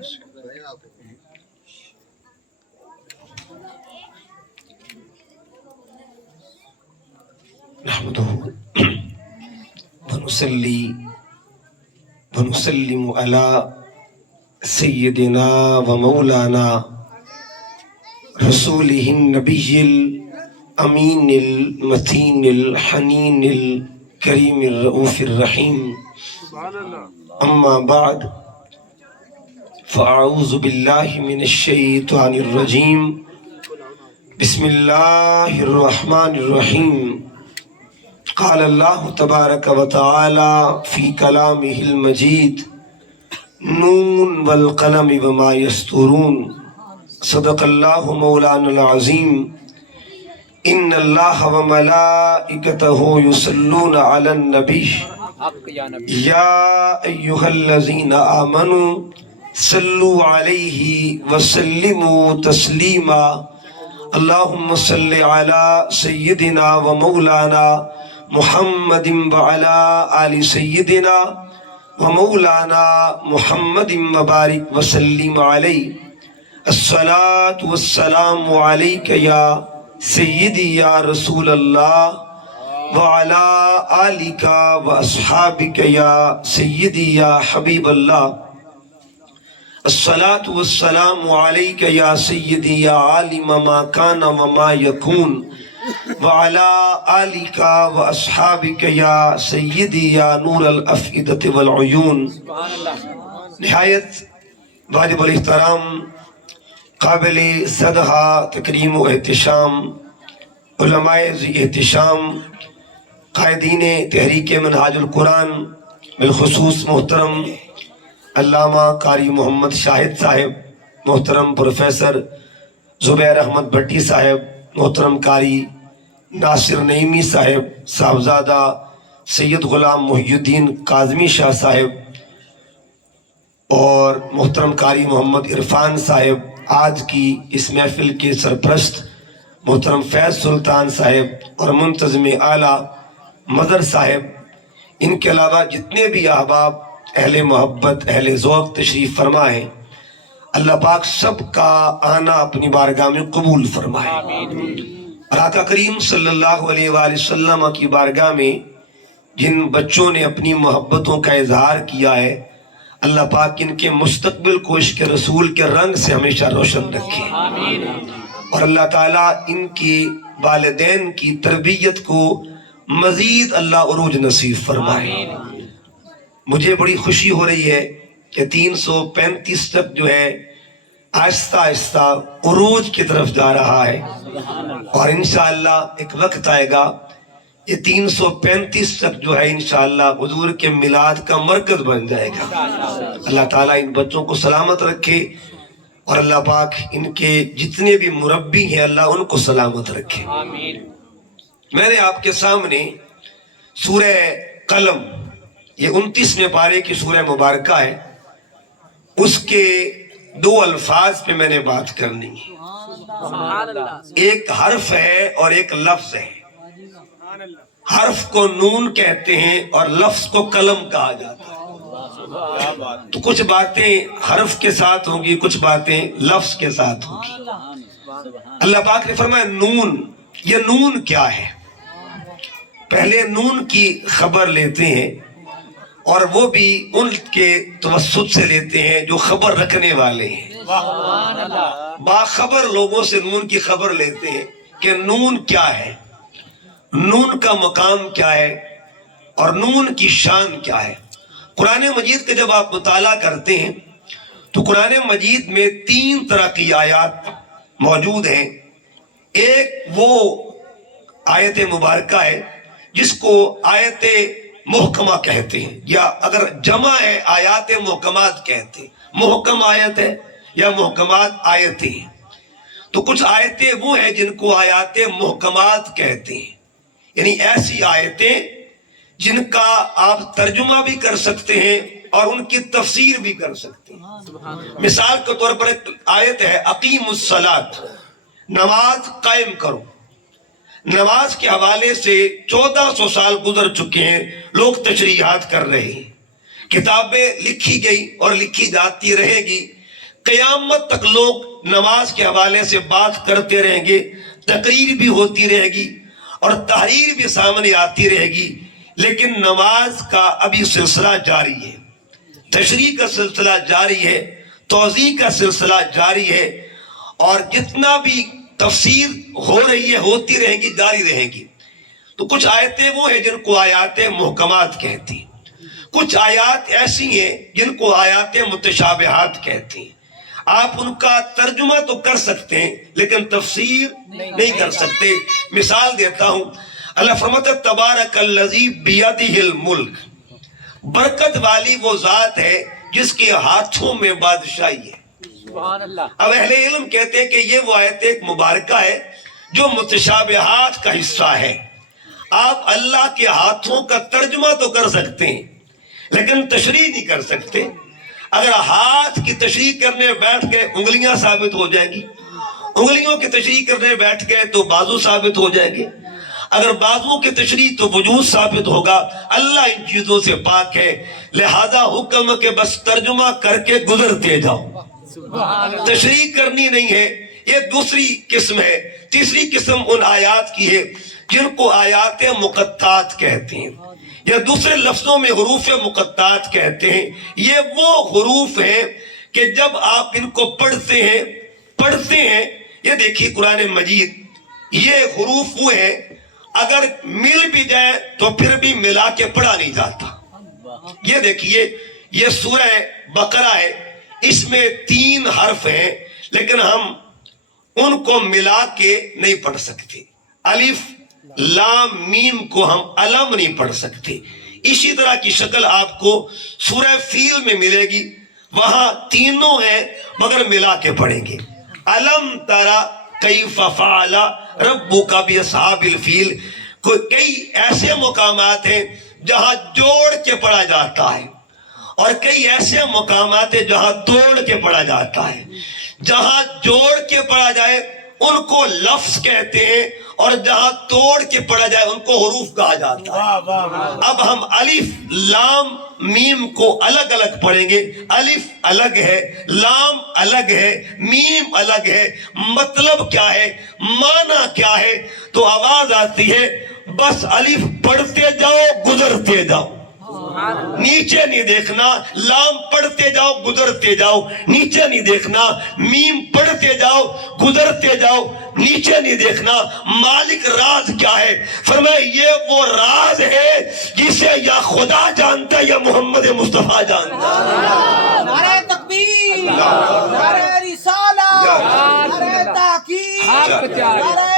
نحمده ونصلي ونسلم على سيدنا ومولانا رسوله النبي الأمين المتين الحنين الكريم الرؤوف الرحيم. أما بعد فأعوذ بالله من الشيطان الرجيم. بسم الله الرحمن الرحيم. قال الله تبارك وتعالى في كلامه المجيد: نون والقلم وما يسطرون. صدق الله مولانا العظيم. إن الله وملائكته يصلون على النبي يا أيها الذين آمنوا صلوا عليه وسلموا تسليما. اللهم صل على سيدنا ومولانا محمد وعلى آل سيدنا ومولانا محمد وبارك وسلم عليه. الصلاة والسلام عليك يا سيدي يا رسول الله وعلى آلك وأصحابك يا سيدي يا حبيب الله. الصلاة والسلام عليك يا سيدي يا عالم ما كان وما يكون وعلى آلك وأصحابك يا سيدي يا نور الأفئدة والعيون. نہایت واجب الاحترام، قابل صدحہ تکریم و احتشام علماء ذی احتشام، قائدین تحریک منہاج القرآن، بالخصوص محترم علامہ قاری محمد شاہد صاحب، محترم پروفیسر زبیر احمد بھٹی صاحب، محترم قاری ناصر نعیمی صاحب، صاحبزادہ سید غلام محی الدین کاظمی شاہ صاحب، اور محترم قاری محمد عرفان صاحب، آج کی اس محفل کے سرپرست محترم فیض سلطان صاحب اور منتظم اعلیٰ مظہر صاحب، ان کے علاوہ جتنے بھی احباب اہل محبت اہل ذوق تشریف فرما ہے، اللہ پاک سب کا آنا اپنی بارگاہ میں قبول فرمائے. اور آقا کریم صلی اللہ علیہ وآلہ وسلم کی بارگاہ میں جن بچوں نے اپنی محبتوں کا اظہار کیا ہے، اللہ پاک ان کے مستقبل کو عشق رسول کے رنگ سے ہمیشہ روشن رکھے، اور اللہ تعالیٰ ان کی والدین کی تربیت کو مزید اللہ عروج نصیب فرمائے. مجھے بڑی خوشی ہو رہی ہے کہ 335 تک جو ہے آہستہ آہستہ عروج کی طرف جا رہا ہے، اور انشاءاللہ ایک وقت آئے گا یہ 335 تک جو ہے انشاءاللہ حضور کے میلاد کا مرکز بن جائے گا. اللہ تعالیٰ ان بچوں کو سلامت رکھے، اور اللہ پاک ان کے جتنے بھی مربی ہیں اللہ ان کو سلامت رکھے. میں نے آپ کے سامنے سورہ قلم، یہ 29ویں پارے کی سورہ مبارکہ ہے، اس کے 2 الفاظ پہ میں نے بات کرنی ہے. ایک حرف ہے اور ایک لفظ ہے. حرف کو نون کہتے ہیں اور لفظ کو قلم کہا جاتا ہے. تو کچھ باتیں حرف کے ساتھ ہوں گی، کچھ باتیں لفظ کے ساتھ ہوں گی. اللہ پاک نے فرمایا نون. یہ نون کیا ہے؟ پہلے نون کی خبر لیتے ہیں، اور وہ بھی ان کے توسط سے لیتے ہیں جو خبر رکھنے والے ہیں. باخبر لوگوں سے نون کی خبر لیتے ہیں کہ نون کیا ہے، نون کا مقام کیا ہے، اور نون کی شان کیا ہے. قرآن مجید کا جب آپ مطالعہ کرتے ہیں تو قرآن مجید میں 3 طرح کی آیات موجود ہیں. ایک وہ آیت مبارکہ ہے جس کو آیت محکمہ کہتے ہیں، یا اگر جمع ہے آیات محکمات کہتے ہیں. محکم آیت ہے یا محکمات آیتیں ہیں. تو کچھ آیتیں وہ ہیں جن کو آیات محکمات کہتے ہیں، یعنی ایسی آیتیں جن کا آپ ترجمہ بھی کر سکتے ہیں اور ان کی تفسیر بھی کر سکتے ہیں. مثال کے طور پر ایک آیت ہے اقیم الصلاۃ، نماز قائم کرو. نماز کے حوالے سے 1400 سال گزر چکے ہیں، لوگ تشریحات کر رہے ہیں، کتابیں لکھی گئی اور لکھی جاتی رہے گی، قیامت تک لوگ نماز کے حوالے سے بات کرتے رہیں گے، تقریر بھی ہوتی رہے گی اور تحریر بھی سامنے آتی رہے گی، لیکن نماز کا ابھی سلسلہ جاری ہے، تشریح کا سلسلہ جاری ہے، توضیح کا سلسلہ جاری ہے، اور جتنا بھی تفسیر ہو رہی ہے، ہوتی رہیں گی، جاری رہیں گی۔ تو کچھ آیتیں وہ ہیں جن کو آیات محکمات کہتی ہیں، کچھ آیات ایسی ہیں جن کو آیات متشابہات کہتی ہیں۔ آپ ان کا ترجمہ تو کر سکتے ہیں لیکن تفسیر نہیں کر سکتے۔ مثال دیتا ہوں، اللہ فرماتا ہے تبارک الذی بیدہ الملک، برکت والی وہ ذات ہے جس کے ہاتھوں میں بادشاہی ہے۔ اب اہل علم کہتے ہیں کہ یہ وہ آیت ایک مبارکہ ہے جو متشابہات کا حصہ ہے۔ آپ اللہ کے ہاتھوں کا ترجمہ تو کر سکتے ہیں لیکن تشریح نہیں کر سکتے۔ اگر ہاتھ کی تشریح کرنے بیٹھ گئے انگلیاں ثابت ہو جائیں گی، انگلیوں کی تشریح کرنے بیٹھ گئے تو بازو ثابت ہو جائیں گے، اگر بازو کی تشریح تو وجود ثابت ہوگا۔ اللہ ان چیزوں سے پاک ہے، لہذا حکم کہ بس ترجمہ کر کے گزرتے جاؤ، تشریح کرنی نہیں ہے۔ یہ دوسری قسم ہے۔ تیسری قسم ان آیات کی ہے جن کو آیات مقطعات کہتے ہیں، یا دوسرے لفظوں میں حروف مقطعات کہتے ہیں۔ یہ وہ حروف ہیں کہ جب آپ ان کو پڑھتے ہیں، یہ دیکھیے قرآن مجید، یہ حروف وہ ہیں اگر مل بھی جائے تو پھر بھی ملا کے پڑھا نہیں جاتا۔ یہ دیکھیے، یہ سورہ بقرہ ہے، اس میں 3 حرف ہیں لیکن ہم ان کو ملا کے نہیں پڑھ سکتے۔ الف لام میم کو ہم علم نہیں پڑھ سکتے۔ اسی طرح کی شکل آپ کو سورہ فیل میں ملے گی، وہاں تینوں ہیں مگر ملا کے پڑھیں گے۔ علم ترى کیف فعل ربک باصحاب الفیل۔ کئی ایسے مقامات ہیں جہاں جوڑ کے پڑھا جاتا ہے اور کئی ایسے مقامات ہیں جہاں توڑ کے پڑھا جاتا ہے۔ جہاں جوڑ کے پڑھا جائے ان کو لفظ کہتے ہیں اور جہاں توڑ کے پڑھا جائے ان کو حروف کہا جاتا ہے۔ اب ہم الف لام میم کو الگ الگ پڑھیں گے۔ الف الگ ہے، لام الگ ہے، میم الگ ہے۔ مطلب کیا ہے، معنی کیا ہے؟ تو آواز آتی ہے بس الف پڑھتے جاؤ گزرتے جاؤ، نیچے نہیں دیکھنا۔ لام پڑھتے جاؤ گزرتے جاؤ، نیچے نہیں دیکھنا۔ میم پڑھتے جاؤ گزرتے جاؤ، نیچے نہیں دیکھنا۔ مالک راز کیا ہے؟ فرمایا یہ وہ راز ہے جسے یا خدا جانتا ہے یا محمد مصطفیٰ جانتا ہے۔ نعرہ تکبیر، نعرہ رسالہ، نعرہ تحقیق، نعرہ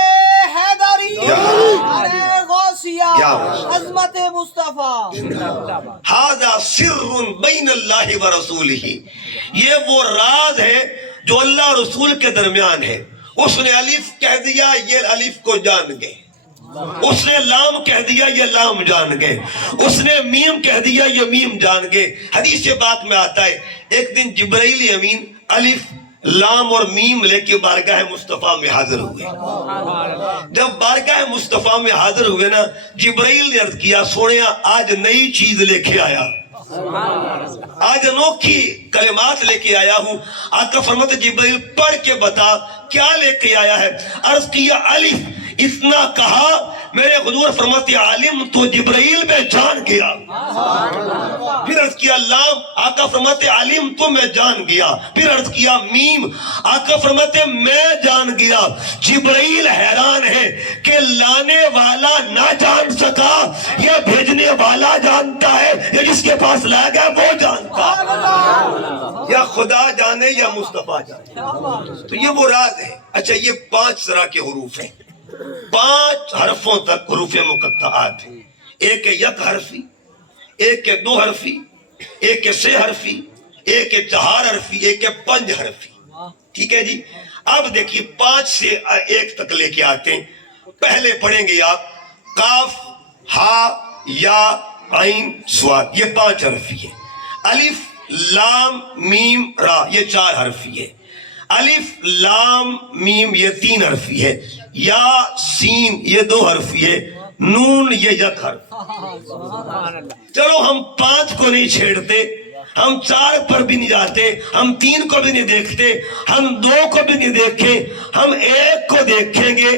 حیدری، نعرہ غوثیہ، عظمت مصطفیٰ۔ ھذا سر بین اللہ ورسولہ، یہ وہ راز ہے جو اللہ اور رسول کے درمیان ہے۔ اس نے الف کہہ دیا، یہ الف کو جان گئے۔ اس نے لام کہہ دیا، یہ لام جان گئے۔ اس نے میم کہہ دیا، یہ میم جان گئے۔ حدیث پاک میں آتا ہے ایک دن جبرائیل امین الف لام اور میم لے کے بارگاہ مصطفیٰ میں حاضر ہوئے۔ جب بارگاہ مصطفیٰ میں حاضر ہوئے نا، جبرائیل نے عرض کیا سونیا آج نئی چیز لے کے آیا، آج انوکھی کلمات لے کے آیا ہوں۔ آقا فرماتے جبرائیل پڑھ کے بتا کیا لے کے آیا ہے؟ عرض کیا الف، اتنا کہا میرے حضور فرماتے عالم تو جبرائیل میں جان گیا۔ پھر عرض کیا لام، آقا فرماتے عالم تو میں جان گیا۔ پھر عرض کیا میم، آقا فرماتے میں جان گیا۔ جبرائیل حیران ہے کہ لانے والا نہ جان سکا، یا بھیجنے والا جانتا ہے، یا جس کے پاس لایا گیا وہ جانتا ہے۔ یا خدا جانے یا مصطفیٰ جانے۔ تو یہ وہ راز ہے۔ اچھا، یہ 5 طرح کے حروف ہیں، 5 حرفوں تک حروف مقطعات ہیں۔ ایک ہے یک حرفی، ایک ہے 2 حرفی، ایک ہے 6 حرفی، ایک ہے 4 حرفی، ایک ہے 5 حرفی۔ ٹھیک ہے جی۔ اب دیکھیے 5 سے 1 تک لے کے آتے ہیں۔ پہلے پڑھیں گے آپ قاف ہا یا عین صاد، یہ 5 حرفی ہے۔ الف لام میم را، یہ 4 حرفی ہے۔ الف لام میم یہ 3 حرفی ہے۔ یا سین یہ 2 حرفی ہے۔ نون یہ یک حرف۔ چلو ہم 5 کو نہیں چھیڑتے، ہم 4 پر بھی نہیں جاتے, ہم 3 کو بھی نہیں دیکھتے, ہم 2 کو بھی نہیں دیکھے, ہم 1 کو دیکھیں گے.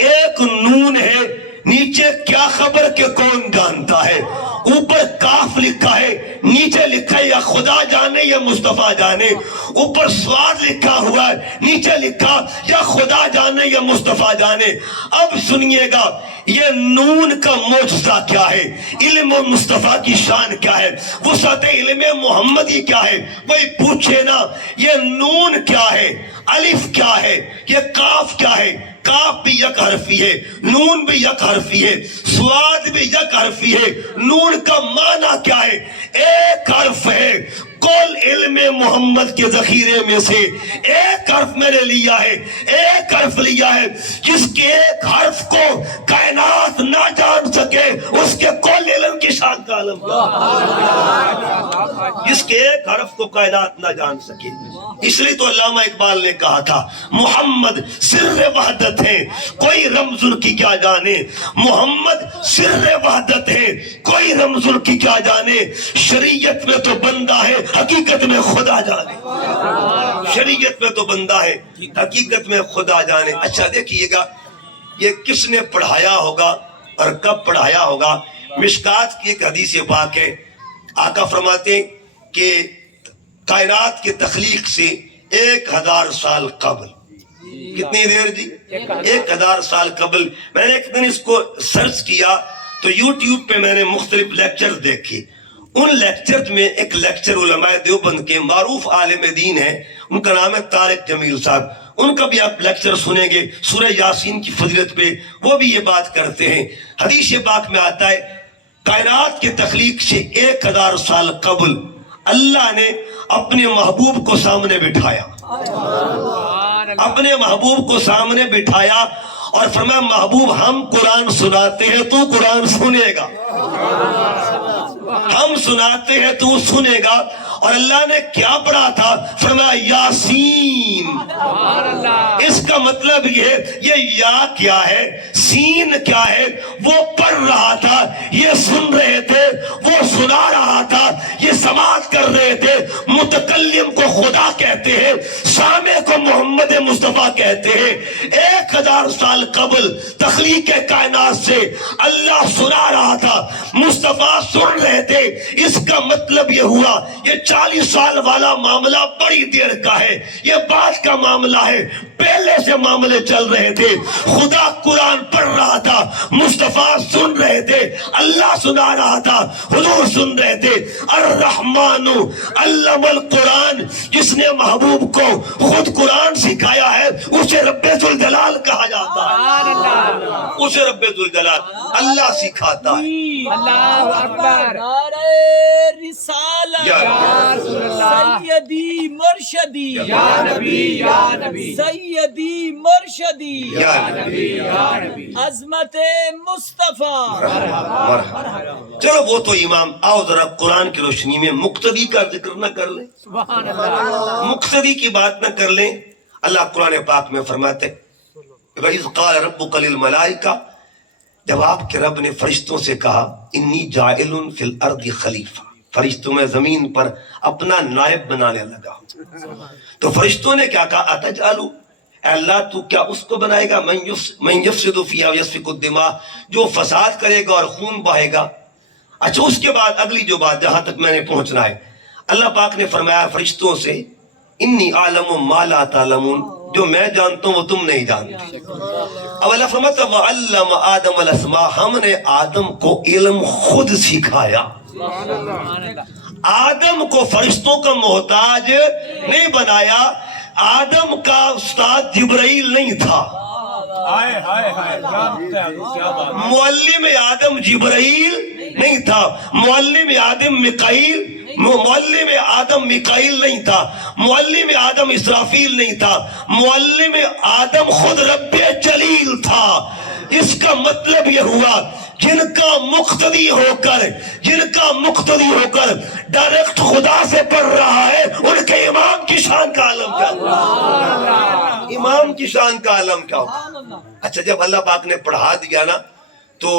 ایک نون ہے, نیچے کیا خبر کہ کون جانتا ہے. اوپر کاف لکھا ہے, نیچے لکھا ہے یا خدا جانے یا مصطفیٰ جانے. اوپر سواد لکھا ہوا ہے, نیچے لکھا یا خدا جانے یا مصطفیٰ جانے. اب سنیے گا, یہ نون کا معجزہ کیا ہے, علم مصطفیٰ کی شان کیا ہے, وسعت علم محمدی کیا ہے. کوئی پوچھے نا یہ نون کیا ہے, الف کیا ہے, یہ کاف کیا ہے. کاف بھی یک حرفی ہے, نون بھی یک حرفی ہے, سواد بھی یک حرفی ہے. نون کا معنی کیا ہے؟ ایک حرف ہے. کل علم محمد کے ذخیرے میں سے ایک حرف میں نے لیا ہے, ایک حرف لیا ہے. جس کے ایک حرف کو کائنات نہ جان سکے اس کے کل علم کی شان کا عالم کیا. جس کے ایک حرف کو کائنات نہ جان سکے. اس لیے تو علامہ اقبال نے کہا تھا محمد سر وحدت ہے کوئی رمز ان کی کیا جانے. محمد سر وحدت ہے کوئی رمز ان کی کیا جانے. شریعت میں تو بندہ ہے حقیقت میں خدا جانے. شریعت میں تو بندہ ہے حقیقت میں خدا جانے. اچھا دیکھیے گا یہ کس نے پڑھایا ہوگا اور کب پڑھایا ہوگا. مشکات کی ایک حدیث پاک ہے, آقا فرماتے ہیں کہ کائنات کی تخلیق سے 1000 سال قبل. کتنی دیر جی؟ 1000 سال قبل. میں نے ایک دن اس کو سرچ کیا تو یوٹیوب پہ میں نے مختلف لیکچر دیکھے. ان لیکچر میں ایک لیکچر علماء دیوبند کے معروف عالم دین ہیں, ان کا نام ہے طارق جمیل صاحب. ان کا بھی آپ لیکچر سنیں گے سورہ یاسین کی فضیلت پہ, وہ بھی یہ بات کرتے ہیں. حدیث پاک میں آتا ہے کائنات کی تخلیق سے 1000 سال قبل اللہ نے اپنے محبوب کو سامنے بٹھایا. اپنے محبوب کو سامنے بٹھایا اور فرمایا محبوب ہم قرآن سناتے ہیں تو قرآن سنے گا, ہم سناتے ہیں تو سنے گا. اور اللہ نے کیا پڑھا تھا؟ فرمایا یاسین. اس کا مطلب یہ یا کیا ہے, سین کیا ہے. وہ پڑھ رہا تھا, یہ سن رہے تھے, وہ سنا رہا تھا, یہ سماعت کر رہے تھے. متکلم کو خدا کہتے ہیں, سامع کو محمد مصطفیٰ کہتے ہیں. 1000 سال قبل تخلیق کائنات سے اللہ سنا رہا تھا, مصطفیٰ سن رہے تھے. اس کا مطلب یہ ہوا یہ 40 سال والا معاملہ بڑی دیر کا ہے, یہ بات کا معاملہ ہے. پہلے سے معاملے چل رہے تھے. خدا قرآن پڑھ رہا تھا, مصطفیٰ سن رہے تھے, اللہ سنا رہا تھا, حضور سن رہے تھے. الرحمن علم القرآن, جس نے محبوب کو خود قرآن سکھایا ہے اسے رب ذوالجلال کہا جاتا ہے. اسے رب ذوالجلال اللہ سکھاتا ہے. اللہ اکبر. نعرہ رسالت یا رسول اللہ, سیدی مرشدی یا نبی یا نبی, سیدی مرشدی یا نبی یا نبی, عظمت مصطفیٰ. مرحبا. چلو وہ تو امام, آؤ ذرا قرآن کی روشنی میں مقتدی کا ذکر نہ کر لیں, سبحان اللہ. مقتدی کی بات نہ کر لیں. اللہ قرآن پاک میں فرماتے وَإِذْ قَالَ رَبُّكَ لِلْمَلَائِكَةِ, جب آپ کے رب نے فرشتوں سے کہا انی جاعل فی الارض خلیفہ, فرشتوں میں زمین پر اپنا نائب بنانے لگا. تو فرشتوں نے کیا کہا اتجعلوا, اے اللہ تو کیا اس کو بنائے گا من یفسد فیہا ویسفک الدماء, جو فساد کرے گا اور خون بہے گا. اچھا اس کے بعد اگلی جو بات جہاں تک میں نے پہنچنا ہے, اللہ پاک نے فرمایا فرشتوں سے انی اعلم ما لا تعلمون, جو میں جانتا ہوں وہ تم نہیں جانتے. اب اللہ فرماتا وَعَلَّمَ آدَمَ الْأَسْمَاءَ, ہم نے آدم کو علم خود سکھایا. آدم کو فرشتوں کا محتاج نہیں بنایا. آدم کا استاد جبرائیل نہیں تھا, معلم آدم جبرائیل نہیں تھا, معلم آدم میکائیل نہیں تھا, معلم آدم اسرافیل نہیں تھا, معلم آدم خود رب جلیل تھا. اس کا مطلب یہ ہوا جن کا مقتدی ہو کر ڈائریکٹ خدا سے پڑھ رہا ہے ان کے امام کی شان کا عالم کیا ہوگا, امام کی شان کا عالم کیا ہوگا. اچھا جب اللہ پاک نے پڑھا دیا نا تو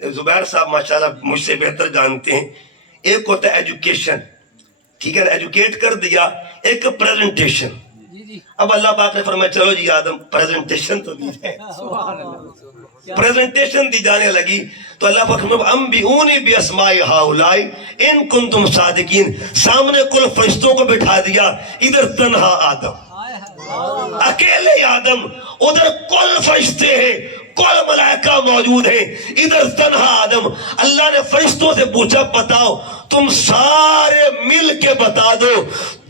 زبیر صاحب ماشاءاللہ مجھ سے بہتر جانتے ہیں, ایک ہوتا ہے ایجوکیشن, ٹھیک ہے نا, ایجوکیٹ کر دیا, ایک پریزنٹیشن. اب اللہ پاک نے فرمایا چلو جی آدم پریزنٹیشن تو دی جائے. پریزنٹیشن دی جانے لگی تو اللہ پاک نے انبئونی باسماء ہؤلاء ان کنتم صادقین. سامنے کل فرشتوں کو بٹھا دیا, ادھر تنہا آدم, اکیلے آدم, ادھر کل فرشتے ہیں, کل ملائکہ موجود ہیں, ادھر تنہا آدم. اللہ نے فرشتوں سے پوچھا بتاؤ تم سارے مل کے بتا دو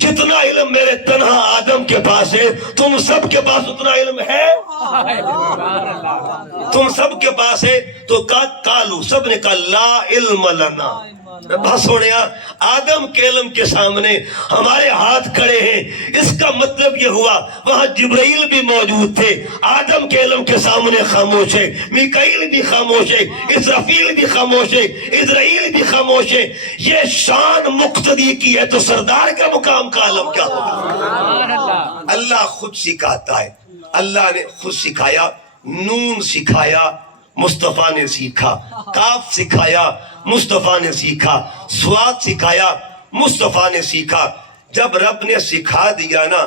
جتنا علم میرے تنہا آدم کے پاس ہے تم سب کے پاس اتنا علم ہے؟ تم سب کے پاس ہے؟ تو کالو, سب نے کہا لا علم لنا. بس سوڑیا آدم کے علم کے سامنے ہمارے ہاتھ کھڑے ہیں. اس کا مطلب یہ ہوا وہاں جبرائیل بھی موجود تھے, آدم کے علم کے سامنے خاموش ہے, میکائیل بھی خاموش ہے, اسرافیل بھی خاموش ہے, اسرائیل بھی خاموش ہے. یہ شان مقتدی کی ہے تو سردار کا مقام کا علم کیا ہوگا؟ اللہ خود سکھاتا ہے. اللہ نے خود سکھایا, نون سکھایا مصطفیٰ نے سیکھا, کاف سکھایا مصطفیٰ نے سیکھا, سواد سکھایا مصطفیٰ نے سیکھا. جب رب نے سکھا دیا نا,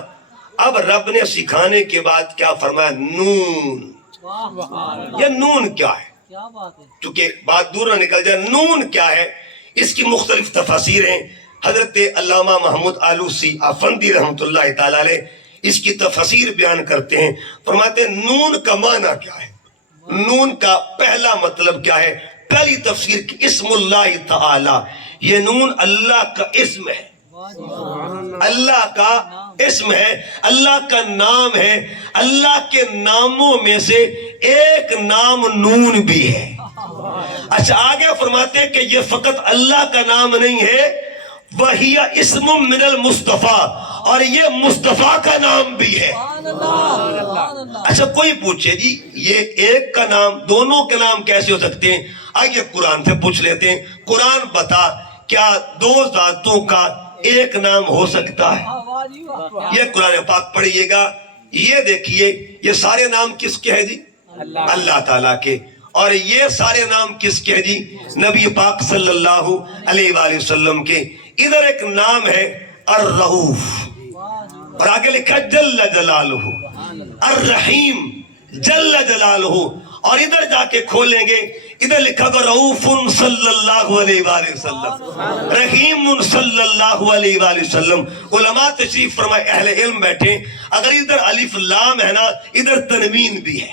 اب رب نے سکھانے کے بعد کیا فرمایا؟ نون. یہ نون کیا ہے؟ چونکہ بات دور نہ نکل جائے, نون کیا ہے اس کی مختلف تفاسیر ہیں. حضرت علامہ محمود آلوسی افندی رحمۃ اللہ تعالی علیہ اس کی تفسیر بیان کرتے ہیں. فرماتے ہیں نون کا معنی کیا ہے؟ نون کا پہلا مطلب کیا ہے؟ پہلی تفسیر کی اسم اللہ تعالی, یہ نون اللہ کا اسم ہے, اللہ کا اسم ہے, اللہ کا نام ہے. اللہ کے ناموں میں سے ایک نام نون بھی ہے. اچھا آگے فرماتے ہیں کہ یہ فقط اللہ کا نام نہیں ہے, وہی اسم من المصطفیٰ, اور یہ مصطفیٰ کا نام بھی ہے. اچھا کوئی پوچھے جی یہ ایک کا نام دونوں کے نام کیسے ہو سکتے ہیں؟ آئیے قرآن سے پوچھ لیتے ہیں. قرآن بتا کیا دو ذاتوں کا ایک نام ہو سکتا ہے؟ یہ قرآن پاک پڑھیے گا, یہ دیکھیے یہ سارے نام کس کے ہیں جی؟ اللہ تعالیٰ کے. اور یہ سارے نام کس کے ہیں جی؟ نبی پاک صلی اللہ علیہ وآلہ وسلم کے. ادھر ایک نام ہے الرؤوف, اور آگے لکھا جل جلالہ, الرحیم جل جلالہ, اور ادھر جا کے کھولیں گے ادھر لکھا گا رؤوف صلی اللہ علیہ وآلہ وسلم, رحیم صلی اللہ علیہ وآلہ وسلم. علماء تشریف فرمائے, اہل علم بیٹھے, اگر ادھر الف لام ہے نا ادھر تنوین بھی ہے,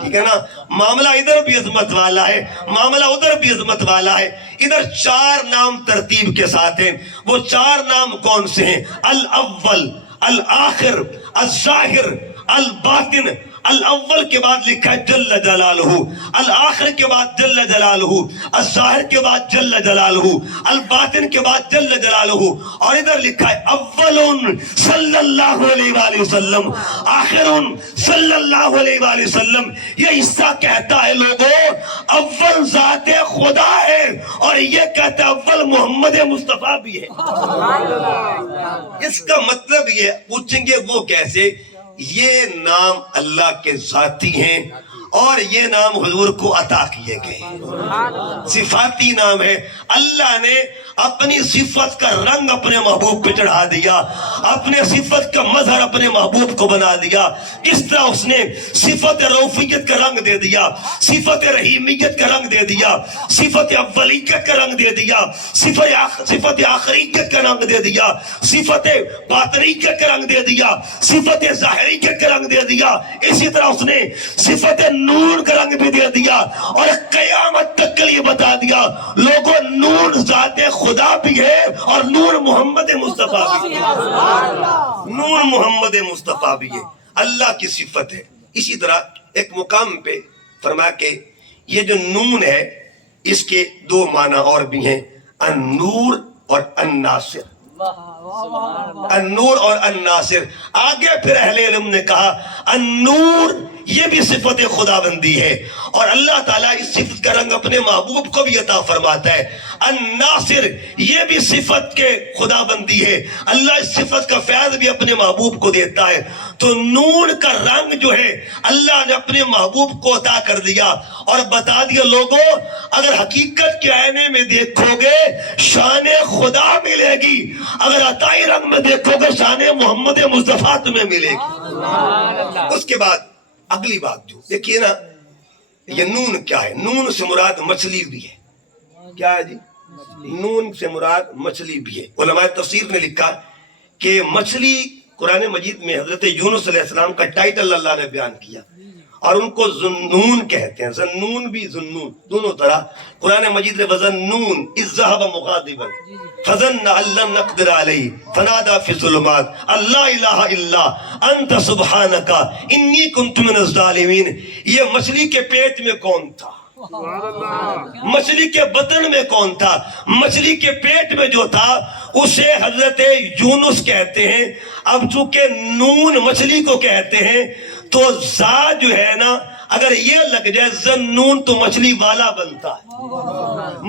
ٹھیک ہے نا, معاملہ ادھر بھی عظمت والا ہے, معاملہ ادھر بھی عظمت والا ہے. ادھر چار نام ترتیب کے ساتھ ہیں. وہ چار نام کون سے ہیں؟ الاول, الآخر, الظاہر, الباطن. الاول کے بعد لکھا ہے جل جلالہ, الآخر کے بعد جل جلالہ, الظاہر کے بعد جل جلالہ, الباطن کے بعد جل جلالہ. اور ادھر لکھا ہے اول صلی اللہ علیہ وآلہ وسلم, آخر صلی اللہ علیہ وآلہ وسلم. یہ حصہ کہتا ہے لوگوں اول ذات خدا ہے, اور یہ کہتا ہے اول محمد مصطفیٰ بھی ہے. اس کا مطلب یہ پوچھیں گے وہ کیسے؟ یہ نام اللہ کے ذاتی ہیں اور یہ نام حضور کو عطا کیے گئے, صفاتی نام ہے. اللہ نے اپنی صفت کا رنگ اپنے محبوب پہ چڑھا دیا, اپنے صفت کا مظہر اپنے محبوب کو بنا دیا. اس طرح اس نے صفت رؤوفیت کا رنگ دے دیا, صفت رحیمیت کا رنگ دے دیا, صفت اولیت کا رنگ دے دیا, صفت آخریت کا رنگ دے دیا, صفت باطنیت کا رنگ دے دیا, صفت ظاہریت کا رنگ دے دیا. اسی طرح اس نے صفت نور کا رنگ بھی دے دیا, اور قیامت تک کے لیے بتا دیا لوگوں نور ذات خدا بھی ہے اور نور محمد مصطفیٰ بھی ہے, نور محمد مصطفیٰ بھی ہے, اللہ کی صفت ہے. اسی طرح ایک مقام پہ فرمایا کہ یہ جو نون ہے اس کے دو معنی اور بھی ہیں, النور اور الناصر. النور اور الناصر. آگے پھر اہل علم نے کہا النور یہ بھی صفت خدا بندی ہے, اور اللہ تعالیٰ اس صفت کا رنگ اپنے محبوب کو بھی عطا فرماتا ہے. الناصر یہ بھی صفت کے خدا بندی ہے, اللہ اس صفت کا فیض بھی اپنے محبوب کو دیتا ہے. تو نون کا رنگ جو ہے اللہ نے اپنے محبوب کو عطا کر دیا اور بتا دیا لوگوں اگر حقیقت کے آئینے میں دیکھو گے شان خدا ملے گی، اگر عطائی رنگ میں دیکھو گے شان محمد مصطفیٰ تمہیں ملے گی۔ اس کے بعد اگلی بات جو دیکھیے نا، یہ نون کیا ہے؟ نون سے مراد مچھلی بھی ہے۔ کیا ہے جی؟ نون سے مراد مچھلی بھی ہے۔ علماء تفسیر نے لکھا کہ مچھلی قرآن مجید میں حضرت یونس علیہ السلام کا ٹائٹل اللہ نے بیان کیا اور ان کو ذنون کہتے ہیں، ذنون بھی ذنون دونوں طرح قرآن مجید نے وَذَنُّونَ إِذْ ذَهَبَ مُغَاضِبًا فَظَنَّ أَن لَّن نَّقْدِرَ عَلَيْهِ فَنَادَىٰ فِي الظُّلُمَاتِ أَن لَّا إِلَٰهَ إِلَّا أَنتَ سُبْحَانَكَ إِنِّي كُنتُ مِنَ الظَّالِمِينَ۔ یہ مچھلی کے پیٹ میں کون تھا؟ مچھلی کے بطن میں کون تھا؟ مچھلی کے پیٹ میں جو تھا اسے حضرت یونس کہتے ہیں۔ اب چونکہ نون مچھلی کو کہتے ہیں تو زا جو ہے نا اگر یہ لگ جائے ذنون تو مچھلی والا بنتا ہے،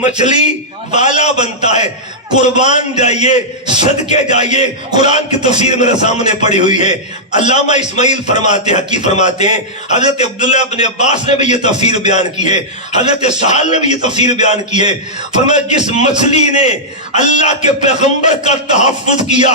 مچھلی والا بنتا ہے۔ قربان جائیے، صدقے جائیے، قرآن کی تفسیر میرے سامنے پڑی ہوئی ہے۔ علامہ اسماعیل فرماتے ہیں، حکیم فرماتے ہیں، حضرت عبداللہ ابن عباس نے بھی یہ تفسیر بیان کی ہے، حضرت سہل نے بھی یہ تفسیر بیان کی ہے۔ فرمایا جس مچھلی نے اللہ کے پیغمبر کا تحفظ کیا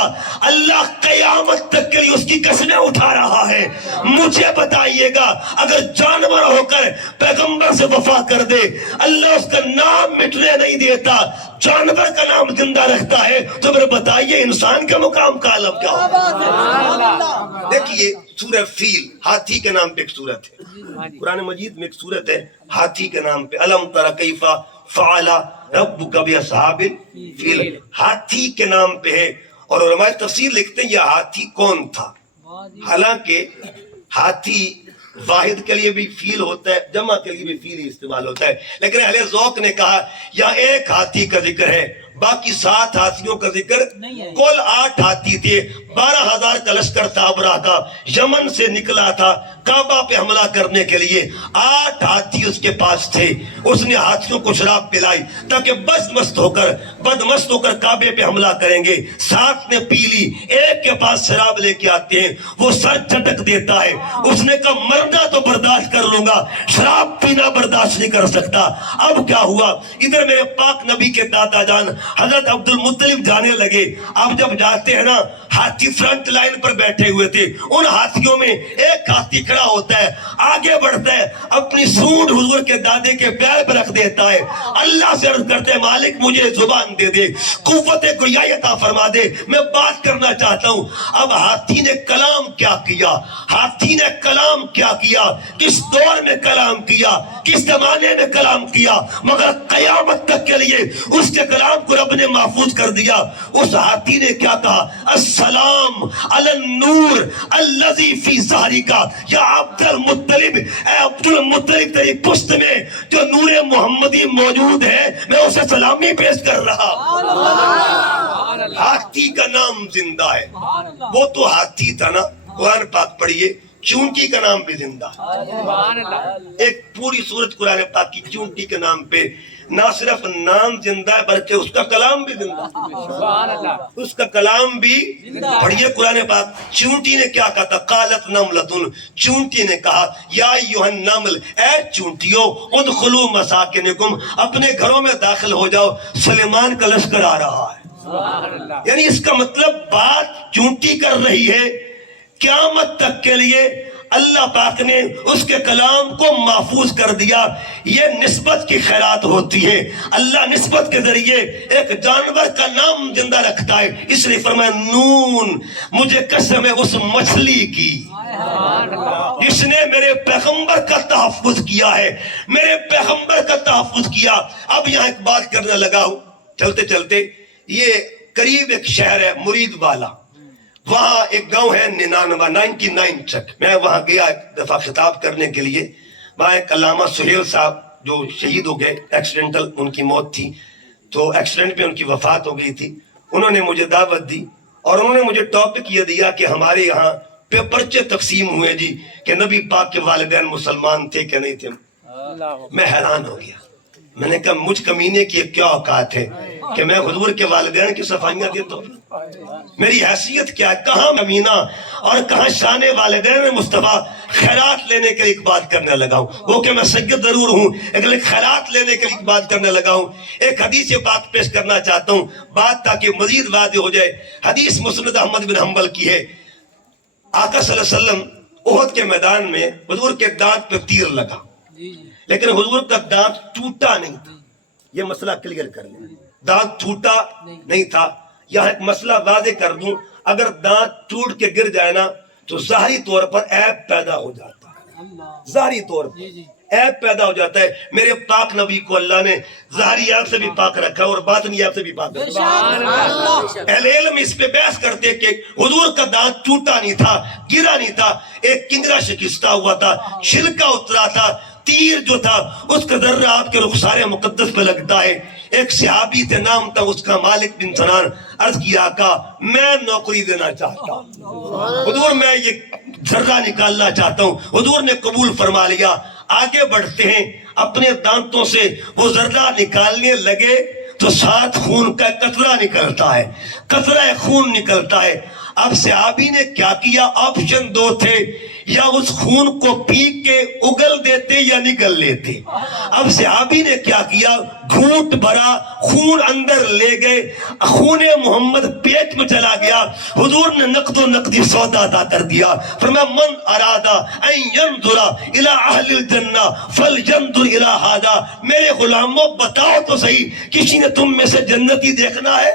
اللہ قیامت تک کے لیے اس کی قسمیں اٹھا رہا ہے۔ مجھے بتائیے گا اگر جانور ہو کر پیغمبر سے وفا کر دے اللہ اس کا نام مٹنے نہیں دیتا، جانور کا نام زندہ رکھتا ہے، تو پھر بتائیے انسان کا مقام کا عالم کیا ہوگا؟ دیکھیے سورہ فیل، ہاتھی کے نام پہ ایک سورت ہے قرآن مجید میں، ایک سورت ہے ہاتھی کے نام پہ، الم تر کیف فعل ربک باصحاب الفیل، ہاتھی کے نام پہ ہے۔ اور علماء تفسیر لکھتے ہیں یہ ہاتھی کون تھا؟ حالانکہ ہاتھی واحد کے لیے بھی فیل ہوتا ہے، جمع کے لیے بھی فیل ہی استعمال ہوتا ہے، لیکن اہل ذوق نے کہا یہاں ایک ہاتھی کا ذکر ہے، باقی 7 ہاتھیوں کا ذکر، کل 8 ہاتھی تھے۔ 12,000 کا لشکر تھا ابرا کا، یمن سے نکلا تھا کعبہ پہ حملہ کرنے کے لیے، 8 ہاتھی اس کے پاس تھے۔ اس نے ہاتھیوں کو شراب پلائی تاکہ بدمست ہو کر کعبے پہ حملہ کریں گے۔ 7 نے پی لی، ایک کے پاس شراب لے کے آتے ہیں، وہ سر چٹک دیتا ہے۔ اس نے کہا مرنا تو برداشت کر لوں گا، شراب پینا برداشت نہیں کر سکتا۔ اب کیا ہوا؟ ادھر میرے پاک نبی کے دادا جان حضرت عبد المطلب جانے لگے۔ اب جب جاتے ہیں نا، ہاتھی فرنٹ لائن پر بیٹھے ہوئے تھے، ان ہاتھیوں میں ایک ہاتھی کھڑا ہوتا ہے، آگے بڑھتا ہے، اپنی سونڈ حضور کے دادے کے پیر پر رکھ دیتا ہے، اللہ سے عرض کرتے ہیں مالک مجھے زبان دے دے، قوت گویائی عطا فرما دے، میں بات کرنا چاہتا ہوں۔ اب ہاتھی نے کلام کیا کیا؟ ہاتھی نے کلام کیا کیا؟ کس دور میں کلام کیا؟ کس زمانے میں کلام کیا؟ مگر قیامت تک کے لیے اس کے کلام کو رب نے محفوظ کر دیا۔ اس ہاتھی نے کیا کہا؟ السلام علی النور الذی فی ظہرک یا عبد المطلب، اے عبد المطلب تیری پشت میں جو نور محمدی موجود ہے میں اسے سلامی پیش کر رہا۔ ہاتھی کا نام زندہ ہے، وہ تو ہاتھی تھا نا، قرآن پاک پڑھیے، چونٹی کا نام بھی زندہ ہے۔ ایک پوری سورت قرآن پاک کی چونٹی کے نام پہ نہ صرف نام زندہ ہے بلکہ اس کا کلام بھی زندہ ہے، اس کا کلام بھی پڑھیے قرآن پاک۔ چونٹی نے کیا کہا تھا؟ قالت نملۃ، چونٹی نے کہا یا ایھا النمل، اے چونٹیو ادخلوا مساکنکم، اپنے گھروں میں داخل ہو جاؤ، سلیمان کا لشکر آ رہا ہے۔ یعنی اس کا مطلب بات چونٹی کر رہی ہے، قیامت تک کے لیے اللہ پاک نے اس کے کلام کو محفوظ کر دیا۔ یہ نسبت کی خیرات ہوتی ہے، اللہ نسبت کے ذریعے ایک جانور کا نام زندہ رکھتا ہے۔ اس لیے فرمایا نون، مجھے قسم ہے اس مچھلی کی جس نے میرے پیغمبر کا تحفظ کیا ہے، میرے پیغمبر کا تحفظ کیا۔ اب یہاں ایک بات کرنے لگا ہوں چلتے چلتے، یہ قریب ایک شہر ہے مرید والا، وہاں ایک گاؤں ہے 99 چک، میں وہاں گیا ایک دفعہ خطاب کرنے کے لیے۔ وہاں ایک علامہ سہیل صاحب جو شہید ہو گئے، ایکسیڈنٹل ان کی موت تھی، تو ایکسیڈنٹ پہ ان کی وفات ہو گئی تھی۔ انہوں نے مجھے دعوت دی اور انہوں نے مجھے ٹاپک یہ دیا کہ ہمارے یہاں پرچے تقسیم ہوئے جی کہ نبی پاک کے والدین مسلمان تھے کہ نہیں تھے۔ میں حیران ہو گیا، میں نے کہا مجھ کمینے کی کیا اوقات ہے کہ میں حضور کے والدین کی صفائیاں دیتا ہوں؟ میری حیثیت کیا ہے؟ کہاں امینہ اور کہاں شان والدین مصطفیٰ خیرات لینے کے لیے ایک بات کرنے لگا ہوں؟ وہ کہ میں سید ضرور ہوں لیکن خیرات لینے کے لیے ایک بات کرنے لگا ہوں۔ ایک حدیث بات پیش کرنا چاہتا ہوں، بات تاکہ مزید واضح ہو جائے۔ حدیث مسند احمد بن حنبل کی ہے، آقا صلی اللہ علیہ وسلم احد کے میدان میں حضور کے دانت پہ تیر لگا، لیکن حضور کا دانت ٹوٹا نہیں تھا۔ یہ مسئلہ کلیئر کر لیں، دانت ٹوٹا نہیں تھا۔ یہاں ایک مسئلہ واضح کر دوں، اگر دانت ٹوٹ کے گر جائے نا تو ظاہری طور پر عیب پیدا ہو جاتا ہے، ظاہری طور پر عیب پیدا ہو جاتا ہے۔ میرے پاک نبی کو اللہ نے ظاہری عیب سے بھی پاک رکھا اور باطنی عیب سے بھی پاک رکھا۔ اہل علم اس پہ بحث کرتے کہ حضور کا دانت ٹوٹا نہیں تھا، گرا نہیں تھا، ایک کنگرا شکستہ ہوا تھا، چھلکا اترا تھا، تیر جو تھا اس کا ذرہ آپ کے رخسار مقدس پہ لگتا ہے۔ ایک صحابی تھے، نام تھا اس کا مالک بن سنان، عرض کیا آقا میں نوکری دینا چاہتا ہوں، حضور میں یہ ذرہ نکالنا چاہتا ہوں۔ حضور نے قبول فرما لیا۔ آگے بڑھتے ہیں، اپنے دانتوں سے وہ ذرہ نکالنے لگے تو ساتھ خون کا قطرہ نکلتا ہے، قطرہ خون نکلتا ہے۔ اب صحابی نے کیا کیا؟ آپشن دو تھے، یا اس خون کو پی کے اگل دیتے یا نگل لیتے۔ اب صحابی نے کیا کیا؟ گھونٹ بھرا، خون اندر لے گئے، خون محمد پیٹ میں چلا گیا۔ حضور نے نقد و نقدی سودا ادا کر دیا، فرمایا من ارادہ ان ينظر الى اہل الجنہ فلینظر الى ھذا۔ میرے غلاموں بتاؤ تو صحیح، کسی نے تم میں سے جنتی دیکھنا ہے؟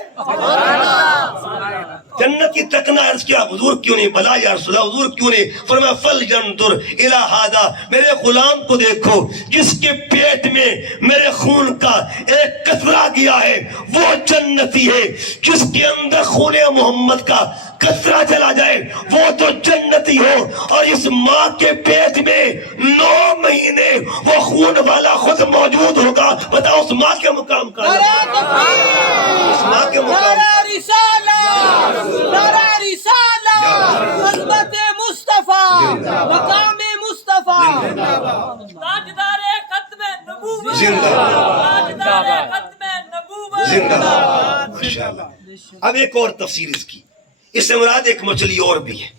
جنتی تکنا ہے؟ کیا حضور کیوں نہیں؟ بلا یا رسول اللہ حضور کیوں نہیں؟ فرمایا فلینظر الی ھذا، میرے غلام کو دیکھو جس کے پیٹ میں میرے خون کا ایک قطرہ گیا ہے وہ جنتی ہے، جس کے اندر خون محمد کا قطرہ چلا جائے وہ تو جنتی ہو۔ اور اس ماں کے پیٹ میں 9 مہینے وہ خون والا خود موجود ہوگا۔ بتاؤ اس ماں کے مقام کا، اس ماں کے مقام کا نعرہ رسالہ، عظمت مصطفیٰ، مقام مصطفیٰ، تاجدار ختم نبوت، تاجدار ختم نبوت، زندہ باد۔ ماشاءاللہ۔ اب ایک اور تفسیر اس کی، اس سے مراد ایک مچھلی اور بھی ہے۔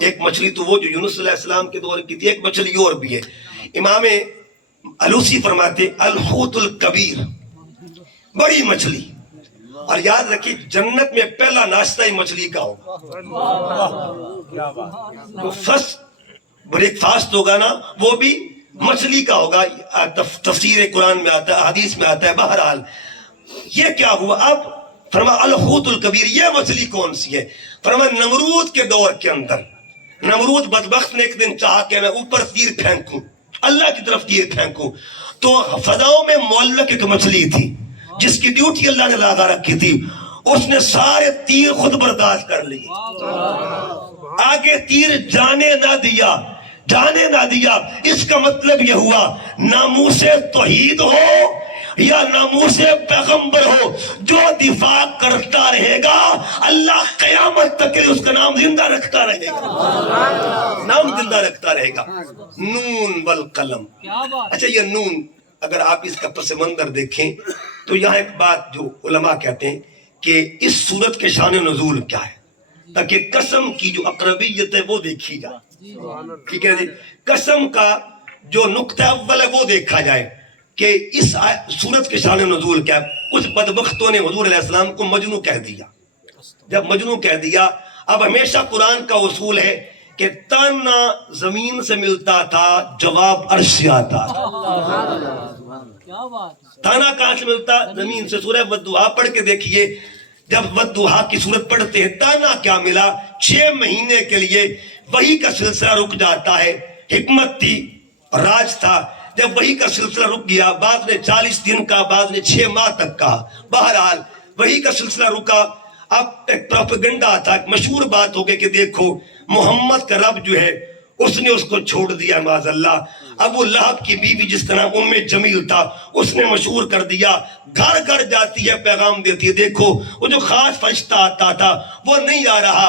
ایک مچھلی تو وہ جو یونس علیہ السلام کے دور کی تھی، ایک مچھلی اور بھی ہے۔ امام الوسی فرماتے الحوت الکبیر، بڑی مچھلی۔ اور یاد رکھیے جنت میں پہلا ناشتہ ہی مچھلی کا ہوگا، تو فرسٹ بریک فاسٹ ہوگا نا وہ بھی مچھلی کا ہوگا۔ تفسیر قرآن میں آتا ہے، حدیث میں آتا ہے۔ بہرحال یہ کیا ہوا؟ اب فرما الحوت الکبیر، یہ مچھلی کون سی ہے؟ فرما نمرود کے دور کے اندر، نمرود بدبخت نے ایک دن چاہا کہ میں اوپر تیر پھینکوں، اللہ کی طرف تیر پھینکوں، تو فضاؤں میں معلق ایک مچھلی تھی جس کی ڈیوٹی اللہ نے لگا رکھی تھی، اس نے سارے تیر خود برداشت کر لیے، آگے تیر جانے نہ دیا، جانے نہ دیا۔ اس کا مطلب یہ ہوا ناموس توحید ہو یا ناموس پیغمبر ہو، جو دفاع کرتا رہے گا اللہ قیامت تک اس کا نام زندہ رکھتا رہے گا، نام زندہ رکھتا رہے گا۔ نون والقلم، اچھا یہ نون اگر آپ اس کا پس منظر دیکھیں تو یہاں ایک بات جو علماء کہتے ہیں کہ اس سورت کے شان نزول کیا ہے، تاکہ قسم کی جو اقربیت ہے وہ دیکھی جائے، ٹھیک ہے جی، قسم کا جو نقطہ اول ہے وہ دیکھا جائے کہ اس سورت کے شان نزول کیا ہے۔ کچھ بدبختوں نے حضور علیہ السلام کو مجنوں کہہ دیا۔ جب مجنوں کہہ دیا، اب ہمیشہ قرآن کا اصول ہے کہ تانا زمین سے ملتا تھا، جواب عرش سے آتا تھا۔ تانا کہاں سے ملتا؟ زمین سے۔ سورہ والضحیٰ پڑھ کے دیکھیے، جب والضحیٰ کی سورت پڑھتے ہیں تانا کیا ملا؟ 6 مہینے کے لیے وحی کا سلسلہ رک جاتا ہے۔ حکمت تھی، راج تھا۔ جب وحی کا سلسلہ رک گیا، بعض نے 40 دن کا، بعض نے 6 ماہ تک کہا، بہرحال وحی کا سلسلہ رکا۔ اب ایک پروپیگنڈا تھا، ایک مشہور بات ہو گئی کہ دیکھو محمد کا رب جو ہے اس نے اس کو چھوڑ دیا معاذ اللہ۔ ابو لہب کی بیوی جس کا نام جمیل تھا، اس نے مشہور کر دیا، گھر گھر جاتی ہے پیغام دیتی ہے، دیکھو وہ جو خاص فرشتہ آتا تھا وہ نہیں آ رہا،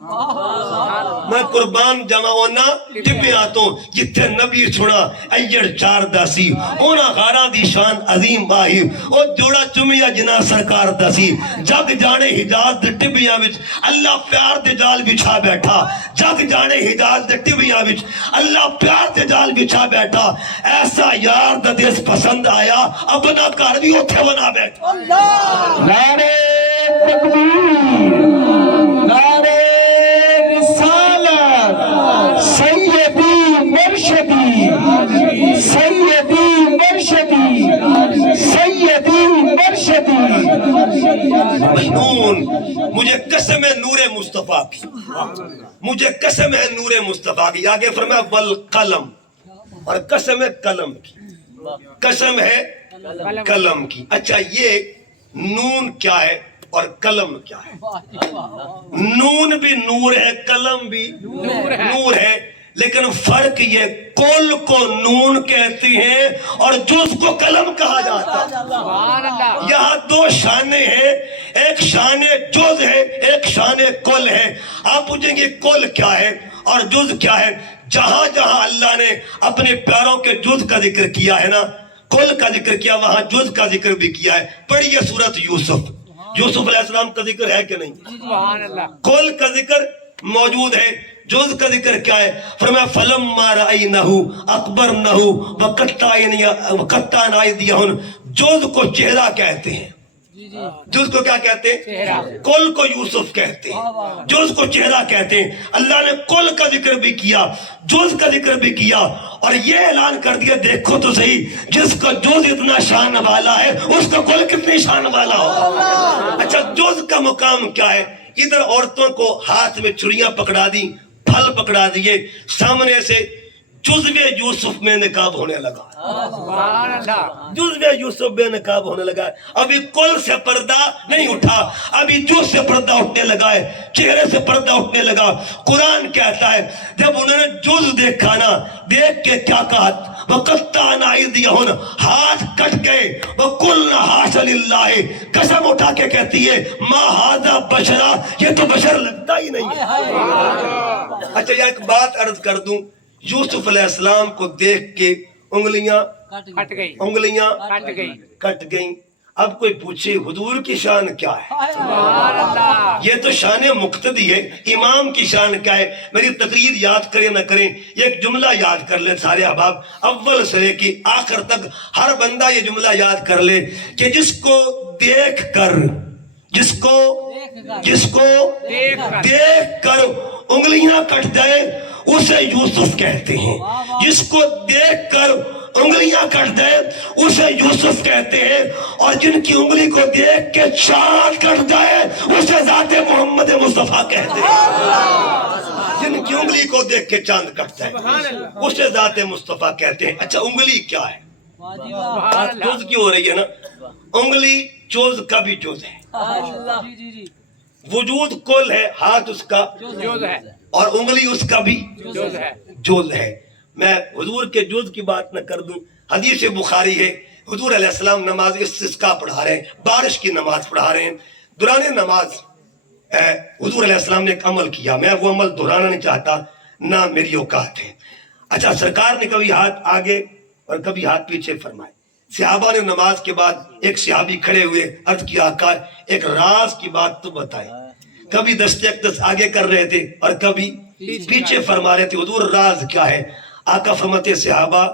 میں قربان جاواں اونا ٹبیاں تو جتھے نبی چھڑا ایڑ چار داسی اونا غاراں دی شان عظیم باہی او جوڑا چمیا جنا سرکار داسی جگ جانے حجاز دے ٹبیاں وچ اللہ پیار دے جال بچھا بیٹھا جگ جانے حجاز دے ٹبیاں وچ اللہ پیار دے جال بچھا بیٹھا ایسا یار دا دیس پسند آیا اپنا گھر بھی اوتھے بنا بیٹھا نعرے تکبیر نعرے رسالت سیدی مرشدی سیدی مرشدی سیدی مرشدی مجنون مجھے قسم ہے نور مصطفیٰ کی مجھے قسم ہے نور مصطفیٰ کی آگے فرمایا والقلم اور قسم ہے قلم کی قسم ہے قلم کی اچھا یہ نون کیا ہے اور قلم کیا ہے نون بھی نور ہے قلم بھی نور ہے لیکن فرق یہ کل کو نون کہتے ہیں اور جز کو قلم کہا جاتا ہے یہاں دو شانے ہیں ایک شان جز ہے ایک شان کل ہے آپ پوچھیں گے کل کیا ہے اور جز کیا ہے جہاں جہاں اللہ نے اپنے پیاروں کے جز کا ذکر کیا ہے نا کل کا ذکر کیا وہاں جز کا ذکر بھی کیا ہے پڑھیے سورۃ یوسف یوسف علیہ السلام کا ذکر ہے کہ نہیں کل کا ذکر موجود ہے جز کا ذکر کیا ہے فرمایا فلما رأینہو اکبرنہو وقطعن ایدیہن جز کو چہرہ کہتے ہیں جز کو کیا کہتے ہیں کل کو یوسف کہتے ہیں جز کو چہرہ کہتے ہیں اللہ نے کل کا ذکر بھی کیا جز کا ذکر بھی کیا اور یہ اعلان کر دیا دیکھو تو صحیح جس کا جز اتنا شان والا ہے اس کا کل کتنی شان والا ہوگا اچھا جز کا مقام کیا ہے ادھر عورتوں کو ہاتھ میں چھریاں پکڑا دی پھل پکڑا دیے سامنے سے جزو یوسف میں نقاب ہونے لگا جزو یوسف میں نقاب ہونے لگا ابھی کل سے پردہ نہیں اٹھا ابھی جز سے پردہ اٹھنے لگا ہے چہرے سے پردہ اٹھنے لگا قرآن کہتا ہے جب انہوں نے جز دیکھا نا دیکھ کے کیا کہا وَقَطَّعْنَ أَيْدِيَهُنَّ ہاتھ کٹ گئے وَقُلْنَا حَاشَ لِلَّهِ قسم اٹھا کے کہتی ہے مَا هَذَا بَشَرًا یہ تو بشر لگتا ہی نہیں ہے اچھا یہ ایک بات عرض کر دوں یوسف علیہ السلام کو دیکھ کے انگلیاں کٹ گئیں اب کوئی پوچھے حضور کی شان کیا ہے یہ تو شان مقتدی ہے امام کی شان کیا ہے میری تقریر یاد کریں نہ کریں ایک جملہ یاد کر لیں سارے احباب اول سے لے کے آخر تک ہر بندہ یہ جملہ یاد کر لے کہ جس کو دیکھ کر انگلیاں کٹ جائے اسے یوسف کہتے ہیں جس کو دیکھ کر انگلیاں کٹ دے اسے یوسف کہتے ہیں اور جن کی انگلی کو دیکھ کے چاند کٹ جائے اسے ذات محمد مصطفیٰ کہتے ہیں جن کی انگلی کو دیکھ کے چاند کٹ جائے اسے ذات مصطفیٰ کہتے ہیں اچھا انگلی کیا ہے جوز کی ہو رہی ہے نا انگلی جوز کا بھی جوز ہے وجود کل ہے ہاتھ اس کا جوز ہے اور انگلی اس کا بھی جوز ہے میں حضور کے جوز کی بات نہ کر دوں حدیث بخاری ہے حضور علیہ السلام نماز استسقاء پڑھا رہے ہیں بارش کی نماز پڑھا رہے ہیں دوران نماز حضور علیہ السلام نے ایک عمل کیا میں وہ عمل دہرانا نہیں چاہتا نہ میری اوقات ہے اچھا سرکار نے کبھی ہاتھ آگے اور کبھی ہاتھ پیچھے فرمائے صحابہ نے نماز کے بعد ایک صحابی کھڑے ہوئے عرض کیا آقا ایک راز کی بات تو بتائیں کبھی دست اقدس آگے کر رہے تھے اور کبھی پیچھے فرما رہے تھے حضور راز کیا ہے آقا فرماتے صحابہ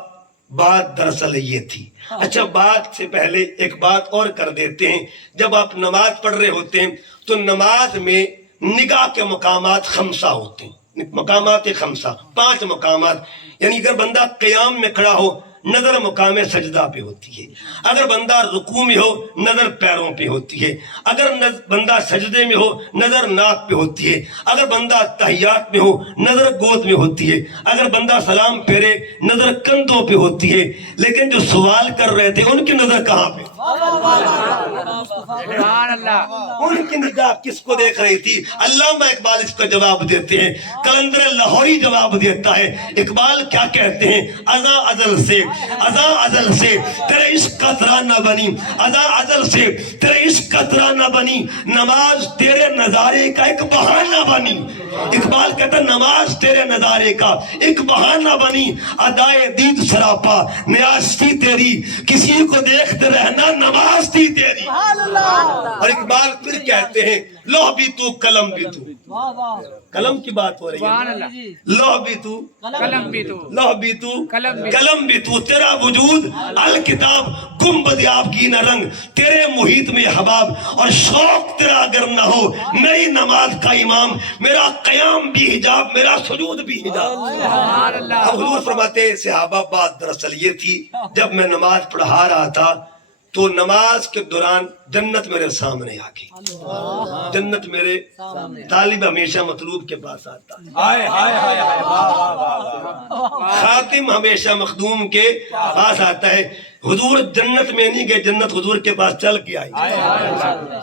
بات دراصل یہ تھی اچھا بات سے پہلے ایک بات اور کر دیتے ہیں جب آپ نماز پڑھ رہے ہوتے ہیں تو نماز میں نگاہ کے مقامات 5 ہوتے ہیں مقامات 5 5 مقامات یعنی اگر بندہ قیام میں کھڑا ہو نظر مقام سجدہ پہ ہوتی ہے اگر بندہ رکوع میں ہو نظر پیروں پہ ہوتی ہے اگر بندہ سجدے میں ہو نظر ناک پہ ہوتی ہے اگر بندہ تحیات میں ہو نظر گود میں ہوتی ہے اگر بندہ سلام پھیرے نظر کندھوں پہ ہوتی ہے لیکن جو سوال کر رہے تھے ان کی نظر کہاں پہ سبحان اللہ. ان کی نگاہ کس کو دیکھ رہی تھی؟ علامہ اقبال اس کا جواب دیتے ہیں. کلندر لاہوری جواب دیتا ہے. اقبال کیا کہتے ہیں؟ ازاں ازل سے تیرے عشق کا ترانہ بنی، ازاں ازل سے تیرے عشق کا ترانہ بنی، نماز تیرے نظارے کا ایک بہانہ بنی. اقبال کہتا ہے نماز تیرے نظارے کا ایک بہانہ بنی، ادائے دید سراپا نیاز تھی تیری، کسی کو دیکھتے رہنا نماز تھی تیری. اور اقبال پھر کہتے ہیں لوح بھی تو قلم بھی تو. قلم کی بات ہو رہی سبحان ہے. اللہ. لوح بھی تو قلم بھی تو. لوح بھی تو قلم بھی تو، تیرا وجود الکتاب گنبد آبگینہ رنگ، تیرے محیط میں حباب، اور شوق تیرا اگر نہ ہو نئی نماز کا امام، میرا قیام بھی حجاب، میرا سجود بھی حجاب. اب حضور فرماتے ہیں صحابہ بات دراصل یہ تھی، جب میں نماز پڑھا رہا تھا تو نماز کے دوران جنت میرے سامنے آ گئی. جنت میرے طالب ہمیشہ مطلوب کے پاس آتا ہے، خاتم ہمیشہ مخدوم کے پاس آتا ہے. حضور جنت میں نہیں گئے، جنت حضور کے پاس چل کے آئی.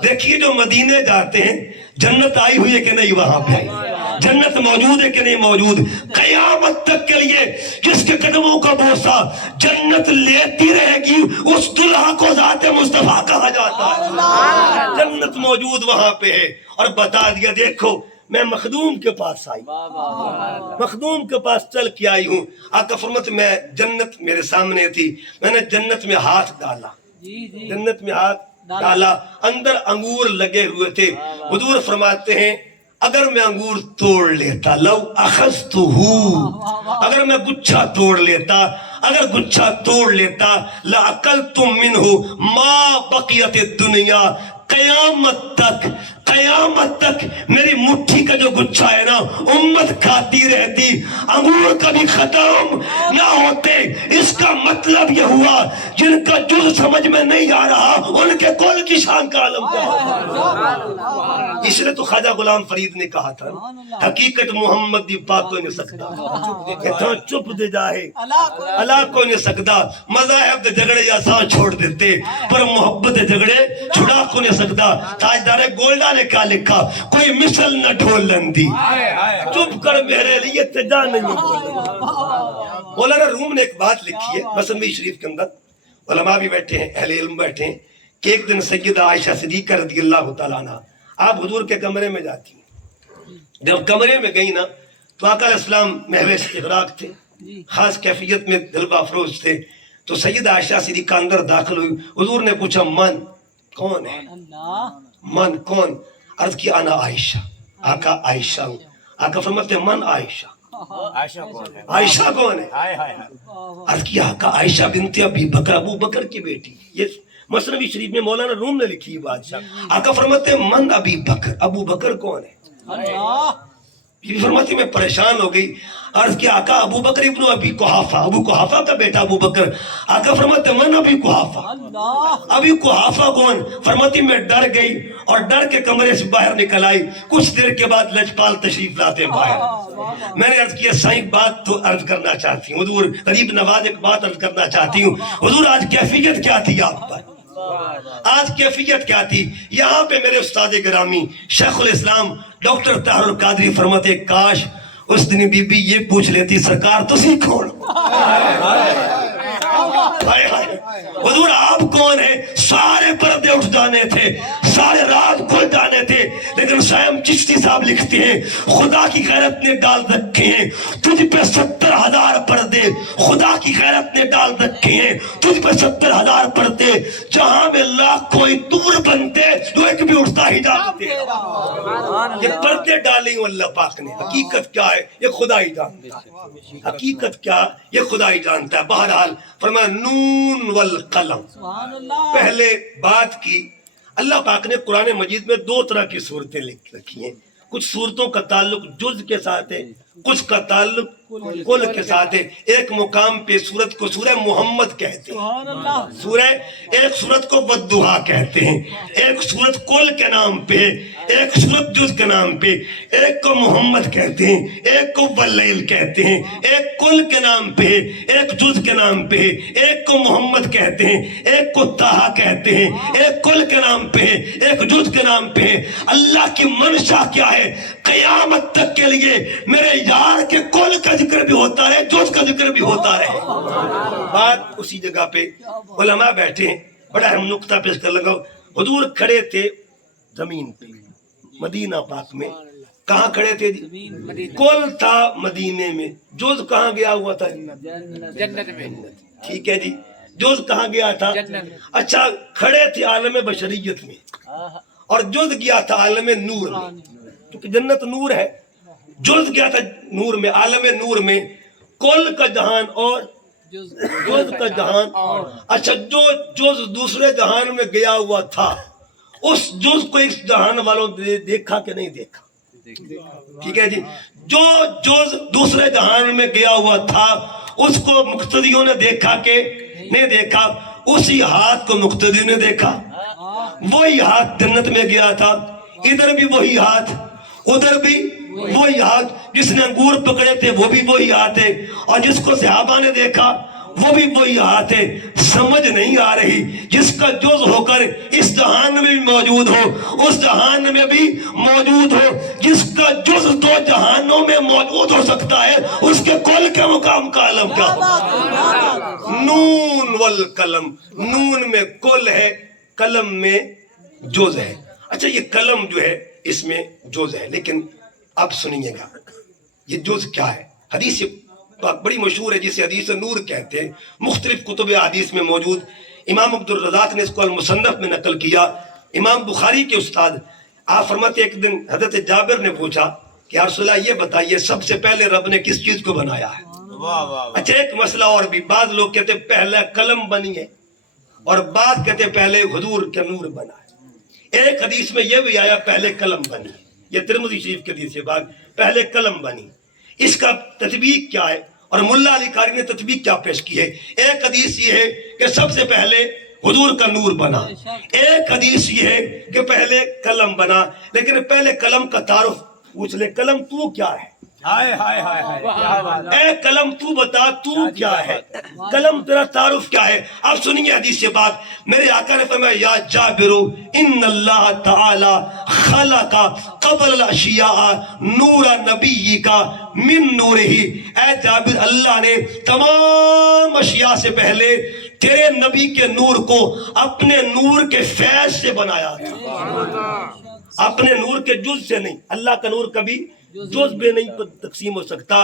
دیکھیے جو مدینے جاتے ہیں جنت آئی ہوئی ہے کہ نہیں وہاں پہ آئی، جنت موجود ہے کہ نہیں موجود. قیامت تک کے لیے جس کے قدموں کا بوسہ جنت لیتی رہے گی اس دلہا کو ذات مصطفیٰ کہا جاتا ہے. جنت موجود وہاں پہ ہے. اور بتا دیا دیکھو میں مخدوم کے پاس آئی، مخدوم کے پاس چل کے آئی ہوں. آقا فرماتے میں جنت میرے سامنے تھی، میں نے جنت میں ہاتھ ڈالا، جنت میں ہاتھ ڈالا، اندر انگور لگے ہوئے تھے. حضور فرماتے ہیں اگر میں انگور توڑ لیتا، لو اخذتہ، اگر میں گچھا توڑ لیتا، اگر گچھا توڑ لیتا، لأکلت منہ ما بقیت الدنیا، قیامت تک میری مٹھی کا جو گچھا ہے نا امت کھاتی رہتی، انگور کبھی ختم نہ ہوتے. اس کا مطلب یہ ہوا جن کا جز سمجھ میں نہیں آ رہا ان کے کل کی شان کا عالم کیا ہے. اس لیے تو خواجہ غلام فرید نے کہا تھا حقیقت محمد دی پاک کوئی نہیں سکتا، اتنا چپ دے جائے اللہ کوئی نہیں سکتا. مذاہب دے جھگڑے آسان چھوڑ دیتے پر محبت دے جھگڑے چھڑا کو نہیں سکتا. تاجدار گولڈا نے کیا لکھا؟ کوئی مثل نہ ڈھول لندی، چپ کر میرے لیے تجا نہیں بولنا. مولانا روم نے ایک بات لکھی ہے مثنوی شریف کے اندر، علماء بھی بیٹھے ہیں اہل علم بیٹھے ہیں، کہ ایک دن سیدہ عائشہ صدیقہ رضی اللہ تعالیٰ عنہ آپ حضور کے کمرے میں جاتی ہیں. جب کمرے میں گئی نا تو آقا علیہ السلام محو استغراق تھے، خاص کیفیت میں دلبہ افروز تھے. تو سیدہ عائشہ صدیقہ اندر داخل ہوئی. حضور نے پوچھا من کون ہے؟ من کون؟ عرض کی انا عائشہ. آقا عائشہ ہوں. آقا فرماتے من عائشہ؟ عائشہ کون ہے؟ عرض کی آقا عائشہ بنت ابی بکر، ابو بکر کی بیٹی. یہ مثنوی شریف میں مولانا روم نے لکھی بات. آقا فرماتے من ابی بکر، ابو بکر کون ہے؟ یہ فرماتی میں پریشان ہو گئی. عرض کیا آقا ابو بکر ابن ابی قحافہ، ابو قحافہ کا بیٹا ابو بکر. آقا فرماتے من ابی قحافہ، ابی قحافہ کون؟ فرماتی میں ڈر گئی اور ڈر کے کمرے سے باہر نکل آئی. کچھ دیر کے بعد لجپال تشریف لاتے باہر. میں نے عرض کیا سائیں بات تو عرض کرنا چاہتی ہوں حضور، غریب نواز ایک بات عرض کرنا چاہتی ہوں حضور. آج کیفیت کیا تھی آپ پر؟ آج کیفیت کیا تھی؟ یہاں پہ میرے استاد گرامی شیخ الاسلام ڈاکٹر طاہر القادری فرماتے کاش اس دن بی بی یہ پوچھ لیتی سرکار تسی کون؟ حضور آپ کون ہیں؟ سارے پردے اٹھ جانے تھے، سارے راز کھل جانے تھے. لیکن شائم چشتی صاحب لکھتے ہیں خدا کی غیرت نے ڈال رکھے ہیں تجھ پہ 70,000 پردے، خدا کی غیرت نے ڈال رکھے ہیں تجھ پہ 70,000 پردے. جہاں میں لاکھ کوئی دور بنتے تو ایک بھی اٹھتا ہی جاتے. یہ پردے ڈالیں اللہ پاک نے. حقیقت کیا ہے یہ خدا ہی جانتا ہے، حقیقت کیا یہ خدا ہی جانتا ہے. بہرحال فرمایا نون والقلم. پہلے بات کی اللہ پاک نے قرآن مجید میں 2 طرح کی صورتیں لکھ رکھی ہیں. کچھ صورتوں کا تعلق جز کے ساتھ ہے کچھ کا تعلق کل کے ساتھ ہے. ایک مقام پہ سورت کو سورہ محمد کہتے ہیں, ایک سورت کو والضحیٰ کہتے ہیں, ایک سورت کل کے نام پہ, ایک سورت جز کے نام پہ, ایک کو محمد کہتے ہیں, ایک کو واللیل کہتے ہیں, ایک کل کے نام پہ, ایک جز کے نام پہ, ایک کو محمد کہتے ہیں, ایک کو طٰہٰ کہتے ہیں, ایک کل کے نام پہ, ایک جز کے نام پہ. اللہ کی منشا کیا ہے؟ قیامت تک کے لیے میرے یار کے کل کا ذکر بھی ہوتا رہے, جز کا ذکر بھی ہوتا رہے. بات اسی جگہ پہ علماء بیٹھے ہیں, بڑا اہم نقطہ پیش کر لگا. حضور کھڑے تھے زمین پہ مدینہ پاک میں. کہاں کھڑے تھے جی؟ کل تھا مدینے میں, جز کہاں گیا ہوا تھا؟ جنت میں. ٹھیک ہے جی, جز کہاں گیا تھا؟ اچھا, کھڑے تھے عالم بشریت میں اور جز گیا تھا عالم نور میں, کیونکہ جنت نور ہے. جز گیا تھا نور میں, عالم نور میں. کل کا جہان اور جز کا جہان. اچھا, جو جز دوسرے جہان میں گیا ہوا تھا اس جز کو اس جہان والوں نے دیکھا کہ نہیں دیکھا؟ ٹھیک ہے جی, جو جز دوسرے جہان میں گیا ہوا تھا اس کو مقتدیوں نے دیکھا کہ نہیں دیکھا؟ اسی ہاتھ کو مقتدیوں نے دیکھا. وہی ہاتھ جنت میں گیا تھا, ادھر بھی وہی ہاتھ, ادھر بھی وہی ہاتھ. جس نے انگور پکڑے تھے وہ بھی وہی ہاتھ ہے, اور جس کو صحابہ نے دیکھا وہ بھی وہی ہاتھ ہے. سمجھ نہیں آ رہی, جس کا جز ہو کر اس جہان میں بھی موجود ہو اس جہان میں بھی موجود ہو, جس کا جز دو جہانوں میں موجود ہو سکتا ہے, اس کے کل کے مقام کا عالم کیا ہو؟ نون والقلم, نون میں کل ہے, قلم میں جز ہے. اچھا, یہ قلم جو ہے اس میں جز ہے, لیکن اب سنیے گا یہ جز کیا ہے. حدیث بڑی مشہور ہے جسے حدیث نور کہتے ہیں, مختلف کتب حدیث میں موجود. امام عبد الرزاق نے اس کو المصنف میں نقل کیا. امام بخاری کے استاد آپ فرماتے ایک دن حضرت جابر نے پوچھا کہ یا رسول اللہ یہ بتائیے سب سے پہلے رب نے کس چیز کو بنایا ہے؟ اچھا, ایک مسئلہ اور بھی, بعض لوگ کہتے ہیں پہلے قلم بنی ہے اور بعض کہتے ہیں پہلے حضور کا نور بنا ہے. ایک حدیث میں یہ بھی آیا پہلے قلم بنی, یہ ترمذی شریف کے حدیث ہے, بعد پہلے قلم بنی. اس کا تطبیق کیا ہے اور ملا علی قاری نے تطبیق کیا پیش کی ہے؟ ایک حدیث یہ ہے کہ سب سے پہلے حضور کا نور بنا, ایک حدیث یہ ہے کہ پہلے قلم بنا. لیکن پہلے قلم کا تعارف پوچھ لے, قلم تو کیا ہے؟ اے قلم تو بتا تو کیا ہے, قلم تیرا تعارف کیا ہے؟ اب سنیے حدیث سے بات. میرے آقا نے فرمایا یا جابر ان اللہ تعالی خلق قبل الاشیاء نور نبی کا من نورہ. اے جابر, اللہ نے تمام اشیاء سے پہلے تیرے نبی کے نور کو اپنے نور کے فیض سے بنایا تھا, اپنے نور کے جز سے نہیں. اللہ کا نور کبھی جز بے نہیں تقسیم ہو سکتا.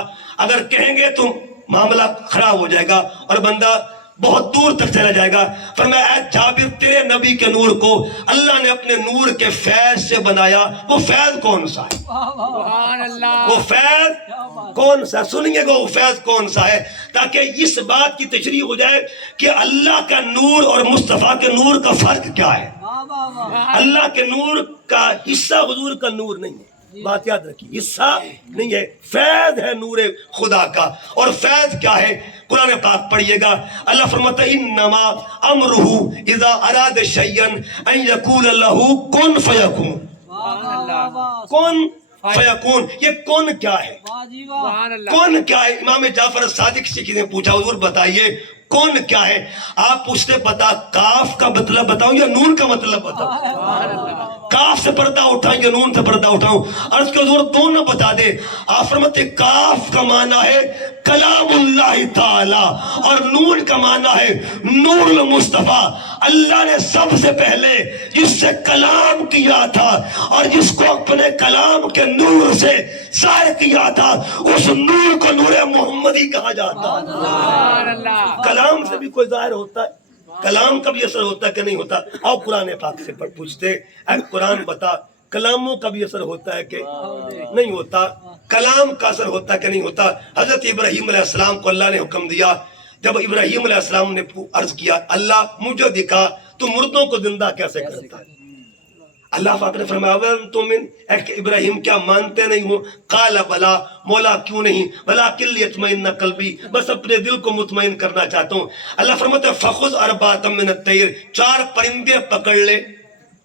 اگر کہیں گے تو معاملہ خراب ہو جائے گا اور بندہ بہت دور تک چلا جائے گا. فرمایا اے جابر, تیرے نبی کے نور کو اللہ نے اپنے نور کے فیض سے بنایا. وہ فیض کون سا ہے؟ سبحان اللہ. وہ فیض کون سا؟ سنیں گے وہ فیض کون سا ہے, تاکہ اس بات کی تشریح ہو جائے کہ اللہ کا نور اور مصطفیٰ کے نور کا فرق کیا ہے. اللہ کے نور کا حصہ حضور کا نور نہیں ہے, بات یاد رکھیے, حصہ نہیں ہے, فیض ہے نور خدا کا. اور فیض کیا ہے؟ قرآن پاک پڑھیے گا, اللہ فرماتا ہے انما امرہ اذا اراد شیئا ان یقول لہ کن فیکون. کن فیکون, یہ کن کیا ہے؟ کون کیا ہے؟ امام جعفر صادق سے کسی نے پوچھا حضور بتائیے کون کیا ہے؟ آپ پوچھتے پتا کاف کا مطلب بتاؤں یا نون کا مطلب بتاؤں؟ کاف سے پردہ اٹھائیں یا نون سے پردہ اٹھاؤں؟ عرض کے حضور دونوں بتا دے. آپ فرماتے کاف کا معنی ہے کلام اللہ تعالی اور نون کا معنی ہے نور المصطفیٰ. اللہ نے سب سے پہلے جس سے کلام کیا تھا اور جس کو اپنے کلام کے نور سے ظاہر کیا تھا, اس نور کو نور محمدی کہا جاتا. کلام سے بھی کوئی ظاہر ہوتا ہے, کلام کا بھی اثر ہوتا ہے کہ نہیں ہوتا؟ آؤ قرآن پاک سے پوچھتے, اے قرآن بتا کلاموں کا بھی اثر ہوتا ہے کہ نہیں ہوتا؟ کلام کا اثر ہوتا ہے کہ نہیں ہوتا؟ حضرت ابراہیم علیہ السلام کو اللہ نے حکم دیا, جب ابراہیم علیہ السلام نے عرض کیا اللہ مجھے دکھا تو مردوں کو زندہ کیسے کرتا ہے. اللہ پاک نے فرمایا تم ابراہیم کیا مانتے نہیں ہو؟ قال بلا، مولا کیوں نہیں، ولکن لیطمئن قلبی، بس اپنے دل کو مطمئن کرنا چاہتا ہوں۔ اللہ فرماتا ہے فخذ اربعۃ من الطیر، 4 پرندے پکڑ لے،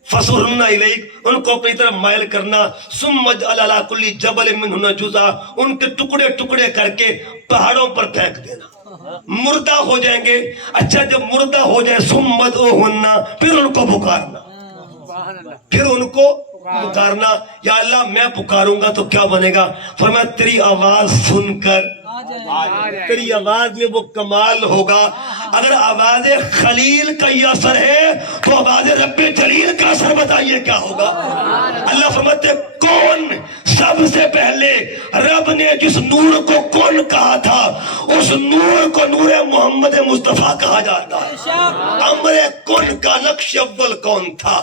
فصرہن الیک، ان کو اپنی طرف مائل کرنا، ثم اجعل علی کل جبل منہن جزءا، ان کے ٹکڑے ٹکڑے کر کے پہاڑوں پر پھینک دینا، مردہ ہو جائیں گے۔ اچھا جب مردہ ہو جائے ثم ادعوہن، پھر ان کو پکارنا، پھر ان کو پکارنا۔ یا اللہ میں پکاروں گا تو کیا بنے گا؟ فرمایا تیری آواز سن کر، تیری آواز میں وہ کمال ہوگا۔ اگر آواز خلیل کا یہ اثر ہے تو آواز رب جلیل کا اثر بتائیے کیا ہوگا۔ اللہ فرماتے کون، سب سے پہلے رب نے جس نور کو کون کہا تھا اس نور کو نور محمد مصطفیٰ کہا جاتا ہے۔ امر کن کا نقش اول کون تھا؟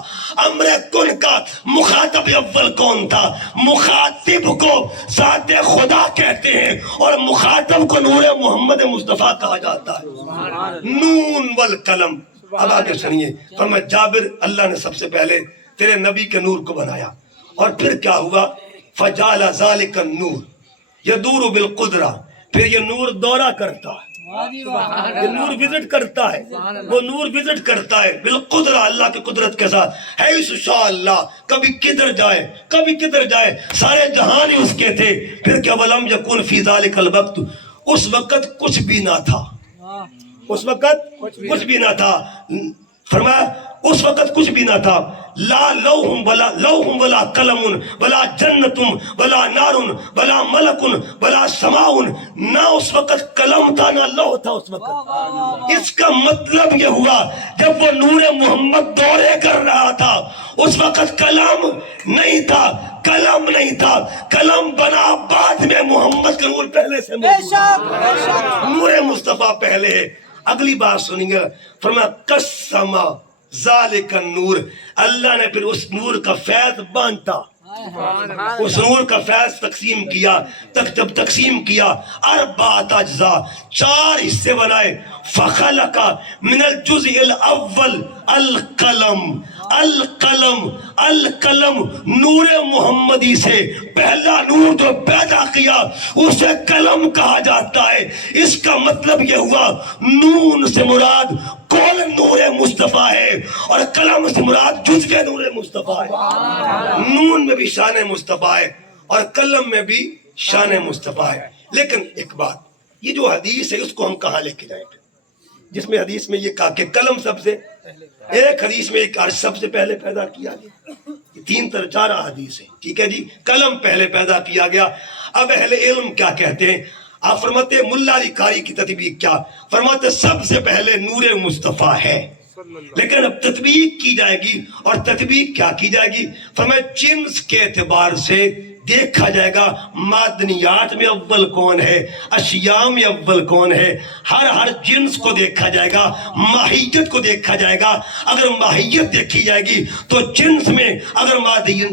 امر کن کا مخاطب اول کون تھا؟ مخاطب کو ذات خدا کہتے ہیں اور مخاطب کو نور محمد مصطفیٰ کہا جاتا ہے۔ نون والقلم۔ اب آگے سنیے، فرمایا جابر اللہ نے سب سے پہلے تیرے نبی کے نور کو بنایا، اور پھر کیا ہوا؟ فجعل ذلک النور یدور بالقدرہ، پھر یہ نور دورہ کرتا ہے، یہ نور وزٹ کرتا ہے، وہ نور وزٹ کرتا ہے بالقدرہ، اللہ کی قدرت کے ساتھ، حیث شاء اللہ، کبھی کدھر جائے کبھی کدھر جائے، سارے جہان ہی اس کے تھے۔ پھر کیا ولم یکن فی ذلک الوقت، اس وقت کچھ بھی نہ تھا، اس وقت کچھ بھی نہ تھا۔ فرمایا اس وقت کچھ بھی نہ تھا، لا لوح ولا قلم ولا جنت ولا نار ولا ملک ولا سماء، نہ اس وقت قلم تھا نہ لوح تھا اس وقت۔ اس کا مطلب یہ ہوا جب وہ نور محمد دورے کر رہا تھا اس وقت قلم نہیں تھا، قلم نہیں تھا، قلم بنا بعد میں، محمد کا نور پہلے سے موجود، نور مصطفیٰ پہلے ہے۔ اگلی بات سنیں گے، فرمایا قسم ذالک النور، اللہ نے پھر اس نور کا فیض بانٹا، اس نور کا فیض تقسیم کیا، جب تقسیم کیا اربعۃ اجزاء، 4 حصے بنائے، فخلق من الجزء الاول القلم، القلم القلم، نور محمدی سے پہلا نور جو پیدا کیا اسے قلم کہا جاتا ہے۔ اس کا مطلب یہ ہوا نون سے مراد کل نور مصطفیٰ ہے اور قلم سے مراد جزء نور مصطفیٰ ہے۔ نون میں بھی شان مصطفیٰ ہے اور قلم میں بھی شان مصطفیٰ ہے۔ لیکن ایک بات، یہ جو حدیث ہے اس کو ہم کہاں لے کے جائیں گے؟ جس میں حدیث میں یہ کہا کہ قلم سب سے، ایک حدیث میں ایک عرش سب سے پہلے پیدا کیا گیا، یہ 3-4 حدیث ہے، ٹھیک ہے جی، قلم پہلے پیدا کیا گیا۔ اب اہل علم کیا کہتے ہیں؟ آپ فرماتے ہیں ملا علی قاری کی تطبیق کیا؟ فرماتے سب سے پہلے نور مصطفیٰ ہے، لیکن اب تطبیق کی جائے گی، اور تطبیق کیا کی جائے گی؟ فرمایا جنس کے اعتبار سے دیکھا جائے گا، معدنیات میں اول کون ہے، اشیاء میں اول کون ہے، ہر جنس کو دیکھا جائے گا، ماہیت کو دیکھا جائے گا۔ اگر ماہیت دیکھی جائے گی تو جنس میں اگر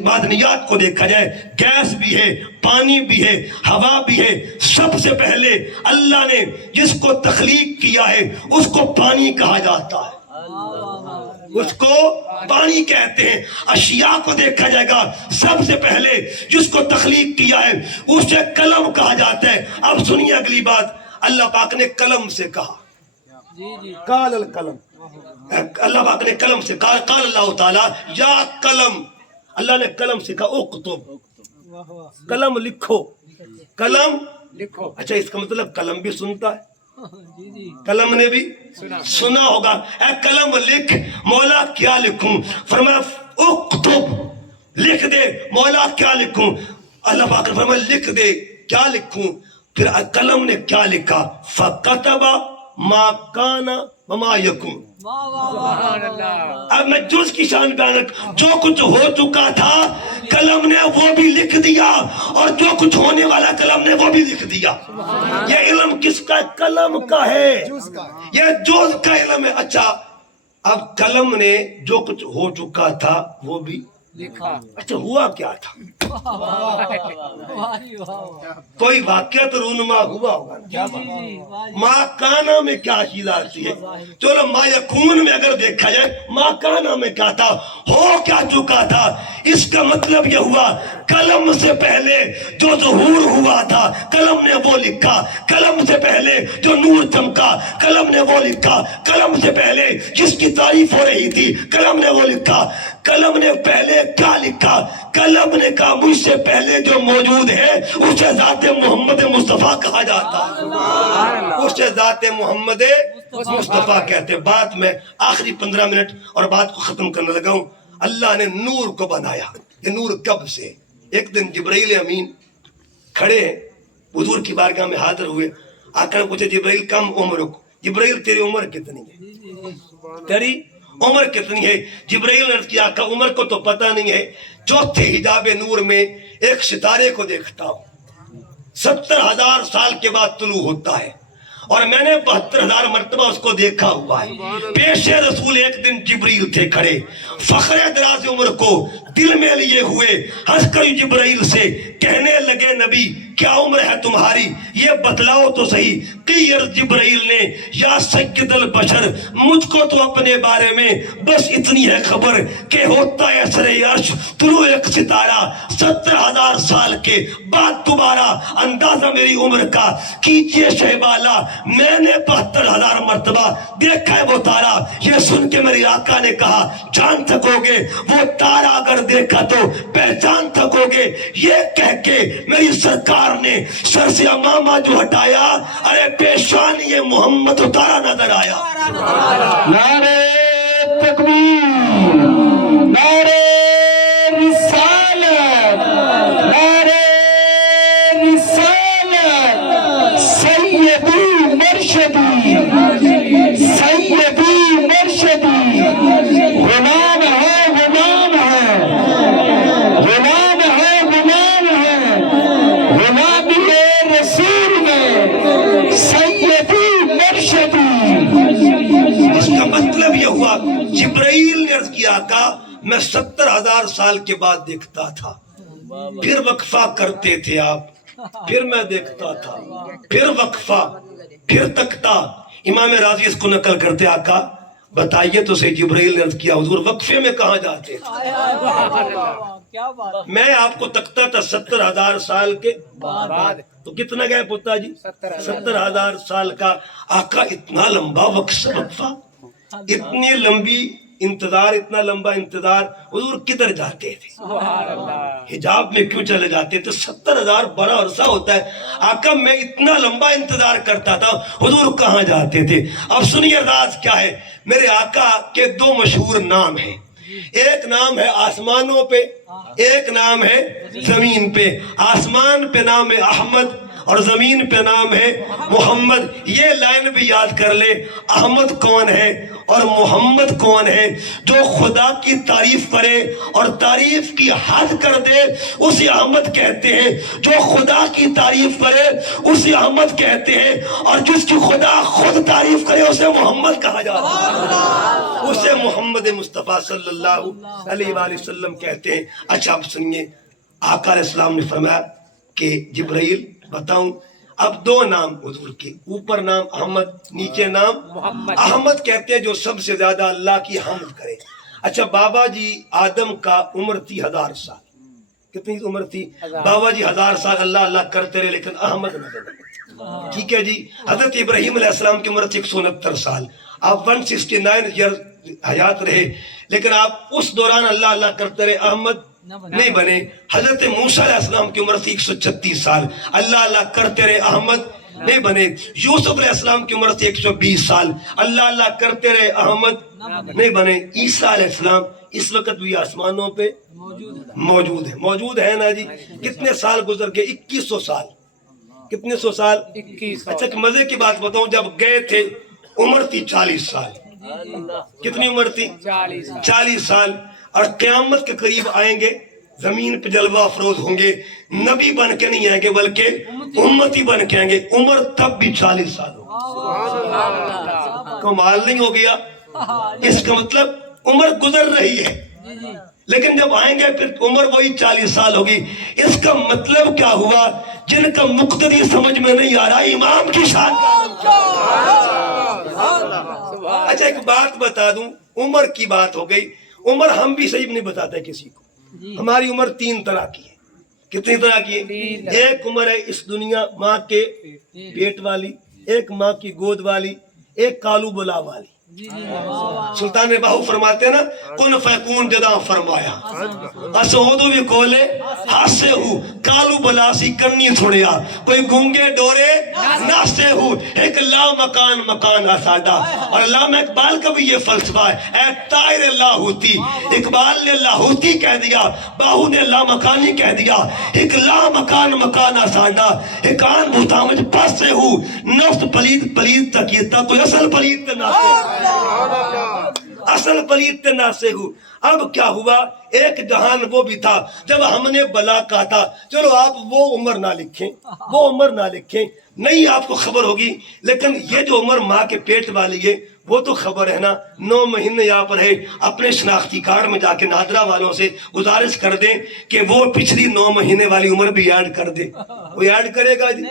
معدنیات کو دیکھا جائے، گیس بھی ہے، پانی بھی ہے، ہوا بھی ہے۔ سب سے پہلے اللہ نے جس کو تخلیق کیا ہے اس کو پانی کہا جاتا ہے، اس کو پانی کہتے ہیں۔ اشیاء کو دیکھا جائے گا، سب سے پہلے جس کو تخلیق کیا ہے اسے قلم کہا جاتا ہے۔ اب سنیے اگلی بات، اللہ پاک نے قلم سے کہا، قال القلم، اللہ پاک نے قلم سے کہا، قال اللہ تعالیٰ یا قلم، اللہ نے قلم سے کہا اکتب، قلم لکھو، قلم لکھو۔ اچھا اس کا مطلب قلم بھی سنتا ہے، قلم نے بھی سنا ہوگا۔ اے قلم لکھ، مولا کیا لکھوں؟ فرمایا اکتب، لکھ دے، مولا کیا لکھوں؟ اللہ پاک نے فرمایا لکھ دے، کیا لکھوں؟ پھر قلم نے کیا لکھا؟ فَكَتَبَ مَا كَانَ وَمَا يَكُونُ۔ اب میں جز کی شان بیان، جو کچھ ہو چکا تھا قلم نے وہ بھی لکھ دیا، اور جو کچھ ہونے والا قلم نے وہ بھی لکھ دیا۔ یہ علم کس کا؟ قلم کا ہے، یہ جز کا علم ہے۔ اچھا اب قلم نے جو کچھ ہو چکا تھا وہ بھی لکھا، اچھا ہوا کیا تھا؟ کوئی واقعہ تو رونما ہوا ہوگا، کیا بات؟ ماں کانا میں کیا چیز آتی ہے؟ چلو ما یکون میں اگر دیکھا جائے ماں کانا میں کیا تھا، ہو کیا چکا تھا، اس کا مطلب یہ ہوا قلم سے پہلے جو ظہور ہوا تھا قلم نے وہ لکھا، قلم سے پہلے جو نور چمکا قلم نے وہ لکھا، قلم سے پہلے جس کی تعریف ہو رہی تھی قلم نے وہ لکھا۔ قلم نے پہلے کیا لکھا؟ قلم نے کہا مجھ سے پہلے جو موجود ہے اسے ذات محمد مصطفیٰ کہا جاتا ہے، اسے ذات محمد مصطفیٰ کہتے ہیں۔ بات میں آخری 15 منٹ اور بات کو ختم کرنے لگا ہوں۔ اللہ نے نور کو بنایا، یہ نور کب سے؟ ایک دن جبرائیل امین کھڑے ہیں، حضور کی بارگاہ میں حاضر ہوئے، آقا نے پوچھا جبرائیل کم عمر کو، جبرائیل تیری عمر کتنی ہے؟ تیری عمر کتنی ہے؟ جبرائیل نے عرض کیا آقا عمر کو تو پتہ نہیں ہے، چوتھے حجاب نور میں ایک ستارے کو دیکھتا ہوں، 70,000 سال کے بعد طلوع ہوتا ہے، اور میں نے 72,000 مرتبہ اس کو دیکھا ہوا ہے۔ پیش رسول ایک دن جبرائیل تھے کھڑے، فخر دراز عمر کو دل میں لیے ہوئے، ہنس کر جبرائیل سے کہنے لگے نبی کیا عمر ہے تمہاری، یہ بتلاؤ تو صحیح۔ قیر جبرائیل نے یا سید البشر مجھ کو تو اپنے بارے میں بس اتنی ہے خبر کہ ہوتا ہے سر عرش طلوع ایک ستارہ 70,000 سال کے بعد دوبارہ، اندازہ میری عمر کا کیجئے شہبالا، میں نے 72,000 مرتبہ دیکھا ہے وہ تارا۔ یہ سن کے میری آقا نے کہا جان تھکو گے، وہ تارا اگر دیکھا تو پہچان تھکو گے۔ یہ کہہ کے میری سرکار نے سر سے امامہ جو ہٹایا، ارے پیشانی یہ محمد اتارا نظر آیا۔ نعرہ تکبیر، نعرہ رسالت، نعرہ رسالت، سیدی مرشدی، سیدی مرشدی، غلام ہے غلام ہے، غلام ہے غلام ہے، غلامی رسول میں سیدی مرشدی۔ اس کا مطلب یہ ہوا جبرائیل نے عرض کیا آقا میں 70,000 سال کے بعد دیکھتا تھا، پھر وقفہ کرتے تھے آپ، پھر میں دیکھتا تھا، پھر وقفہ، پھر تکتا۔ امام راضی اس کو نقل کرتے آقا بتائیے تو صحیح، جبرائیل نے عرض کیا حضور وقفے میں کہاں جاتے تھے؟ میں آپ کو تکتا تھا 70,000 سال کے بعد، تو کتنا گئے پتا جی؟ 70,000 سال کا۔ آقا اتنا لمبا وقفہ، اتنی لمبی انتظار، اتنا لمبا انتظار، حضور کدھر جاتے تھے؟ حجاب میں کیوں چلے جاتے تھے؟ 70,000 بڑا عرصہ ہوتا ہے، آقا میں اتنا لمبا انتظار کرتا تھا، حضور کہاں جاتے تھے؟ اب سنیے راز کیا ہے۔ میرے آقا کے 2 مشہور نام ہیں، ایک نام ہے آسمانوں پہ، ایک نام ہے زمین پہ۔ آسمان پہ نام ہے احمد اور زمین پہ نام ہے محمد۔ یہ لائن بھی یاد کر لے، احمد کون ہے اور محمد کون ہے؟ جو خدا کی تعریف کرے اور تعریف کی حد کر دے اسے احمد کہتے ہیں، جو خدا کی تعریف کرے اسے احمد کہتے ہیں، اور جس کی خدا خود تعریف کرے اسے محمد کہا جاتا ہے، اسے محمد مصطفیٰ صلی اللہ علیہ وآلہ وسلم کہتے ہیں۔ اچھا اب سنیے، آقا علیہ السلام نے فرمایا کہ جبرائیل بتاؤں، اب 2 نام حضور کے، اوپر نام احمد، نیچے نام محمد۔ احمد کہتے ہیں جو سب سے زیادہ اللہ کی حمد کرے۔ اچھا بابا جی آدم کا عمر تھی 1000 سال، کتنی عمر تھی؟ بابا جی 1000 سال اللہ اللہ کرتے رہے لیکن احمد نہ بنے، ٹھیک ہے جی۔ حضرت ابراہیم علیہ السلام کی عمر تھی 169 سال، آپ 169 ایئر حیات رہے، لیکن آپ اس دوران اللہ اللہ کرتے رہے، احمد نہیں بنے۔ حضرت موسیٰ علیہ السلام کی عمر تھی 136 سال، اللہ اللہ کرتے رہے، احمد نہیں بنے۔ یوسف علیہ السلام کی عمر تھی 120 سال، اللہ اللہ کرتے رہے، احمد نہیں بنے۔ عیسیٰ علیہ السلام اس وقت بھی آسمانوں پہ موجود ہے نا جی۔ کتنے سال گزر گئے؟ 2100 سال۔ کتنے سو سال؟ 2100۔ اچھا مزے کی بات بتاؤں، جب گئے تھے عمر تھی 40 سال۔ کتنی عمر تھی؟ 40 سال۔ اور قیامت کے قریب آئیں گے، زمین پہ جلوہ افروز ہوں گے، نبی بن کے نہیں آئیں گے بلکہ امتی بن کے آئیں گے، عمر تب بھی 40 سال ہو۔ کمال نہیں ہو گیا؟ اس کا مطلب عمر گزر رہی ہے لیکن جب آئیں گے پھر عمر وہی 40 سال ہوگی. اس کا مطلب کیا ہوا؟ جن کا مقتدی سمجھ میں نہیں آ رہا امام کی شان کا. اچھا ایک بات بتا دوں، عمر کی بات ہو گئی. عمر ہم بھی صحیح نہیں بتاتے کسی کو. ہماری عمر 3 طرح کی ہے. کتنی طرح کی ہے؟ ایک عمر ہے اس دنیا ماں کے پیٹ والی، ایک ماں کی گود والی، ایک کالو بلا والی. سلطان باہو فرماتے ہیں نا کن فیکون جدا فرمایا اسودو بھی کولے ہاسے ہو کالو بلاسی کرنی تھوڑیا کوئی گونگے ڈورے ناسے ہو ایک لا مکان مکان آسادہ. اور علامہ اقبال کا بھی یہ فلسفہ ہے، اے طائر لاہوتی. اقبال نے لاہوتی کہہ دیا، باہو نے لا مکانی کہہ دیا. ایک لا مکان مکان آسادہ ایک آن بھوتامج پاس سے ہو نفس پلید پلید تکیتا کوئی اصل پلید ناسے اصل پلید ناسے ہو. اب کیا ہوا؟ ایک جہان وہ بھی تھا جب ہم نے بلا کہا تھا چلو آپ وہ عمر نہ لکھیں، وہ عمر نہ لکھیں، نہیں آپ کو خبر ہوگی. لیکن یہ جو عمر ماں کے پیٹ والی ہے وہ تو خبر ہے نا. 9 مہینے آپ رہے. اپنے شناختی کارڈ میں جا کے نادرا والوں سے گزارش کر دیں کہ وہ پچھلی 9 مہینے والی عمر بھی ایڈ کر دے. کوئی ایڈ کرے گا جی؟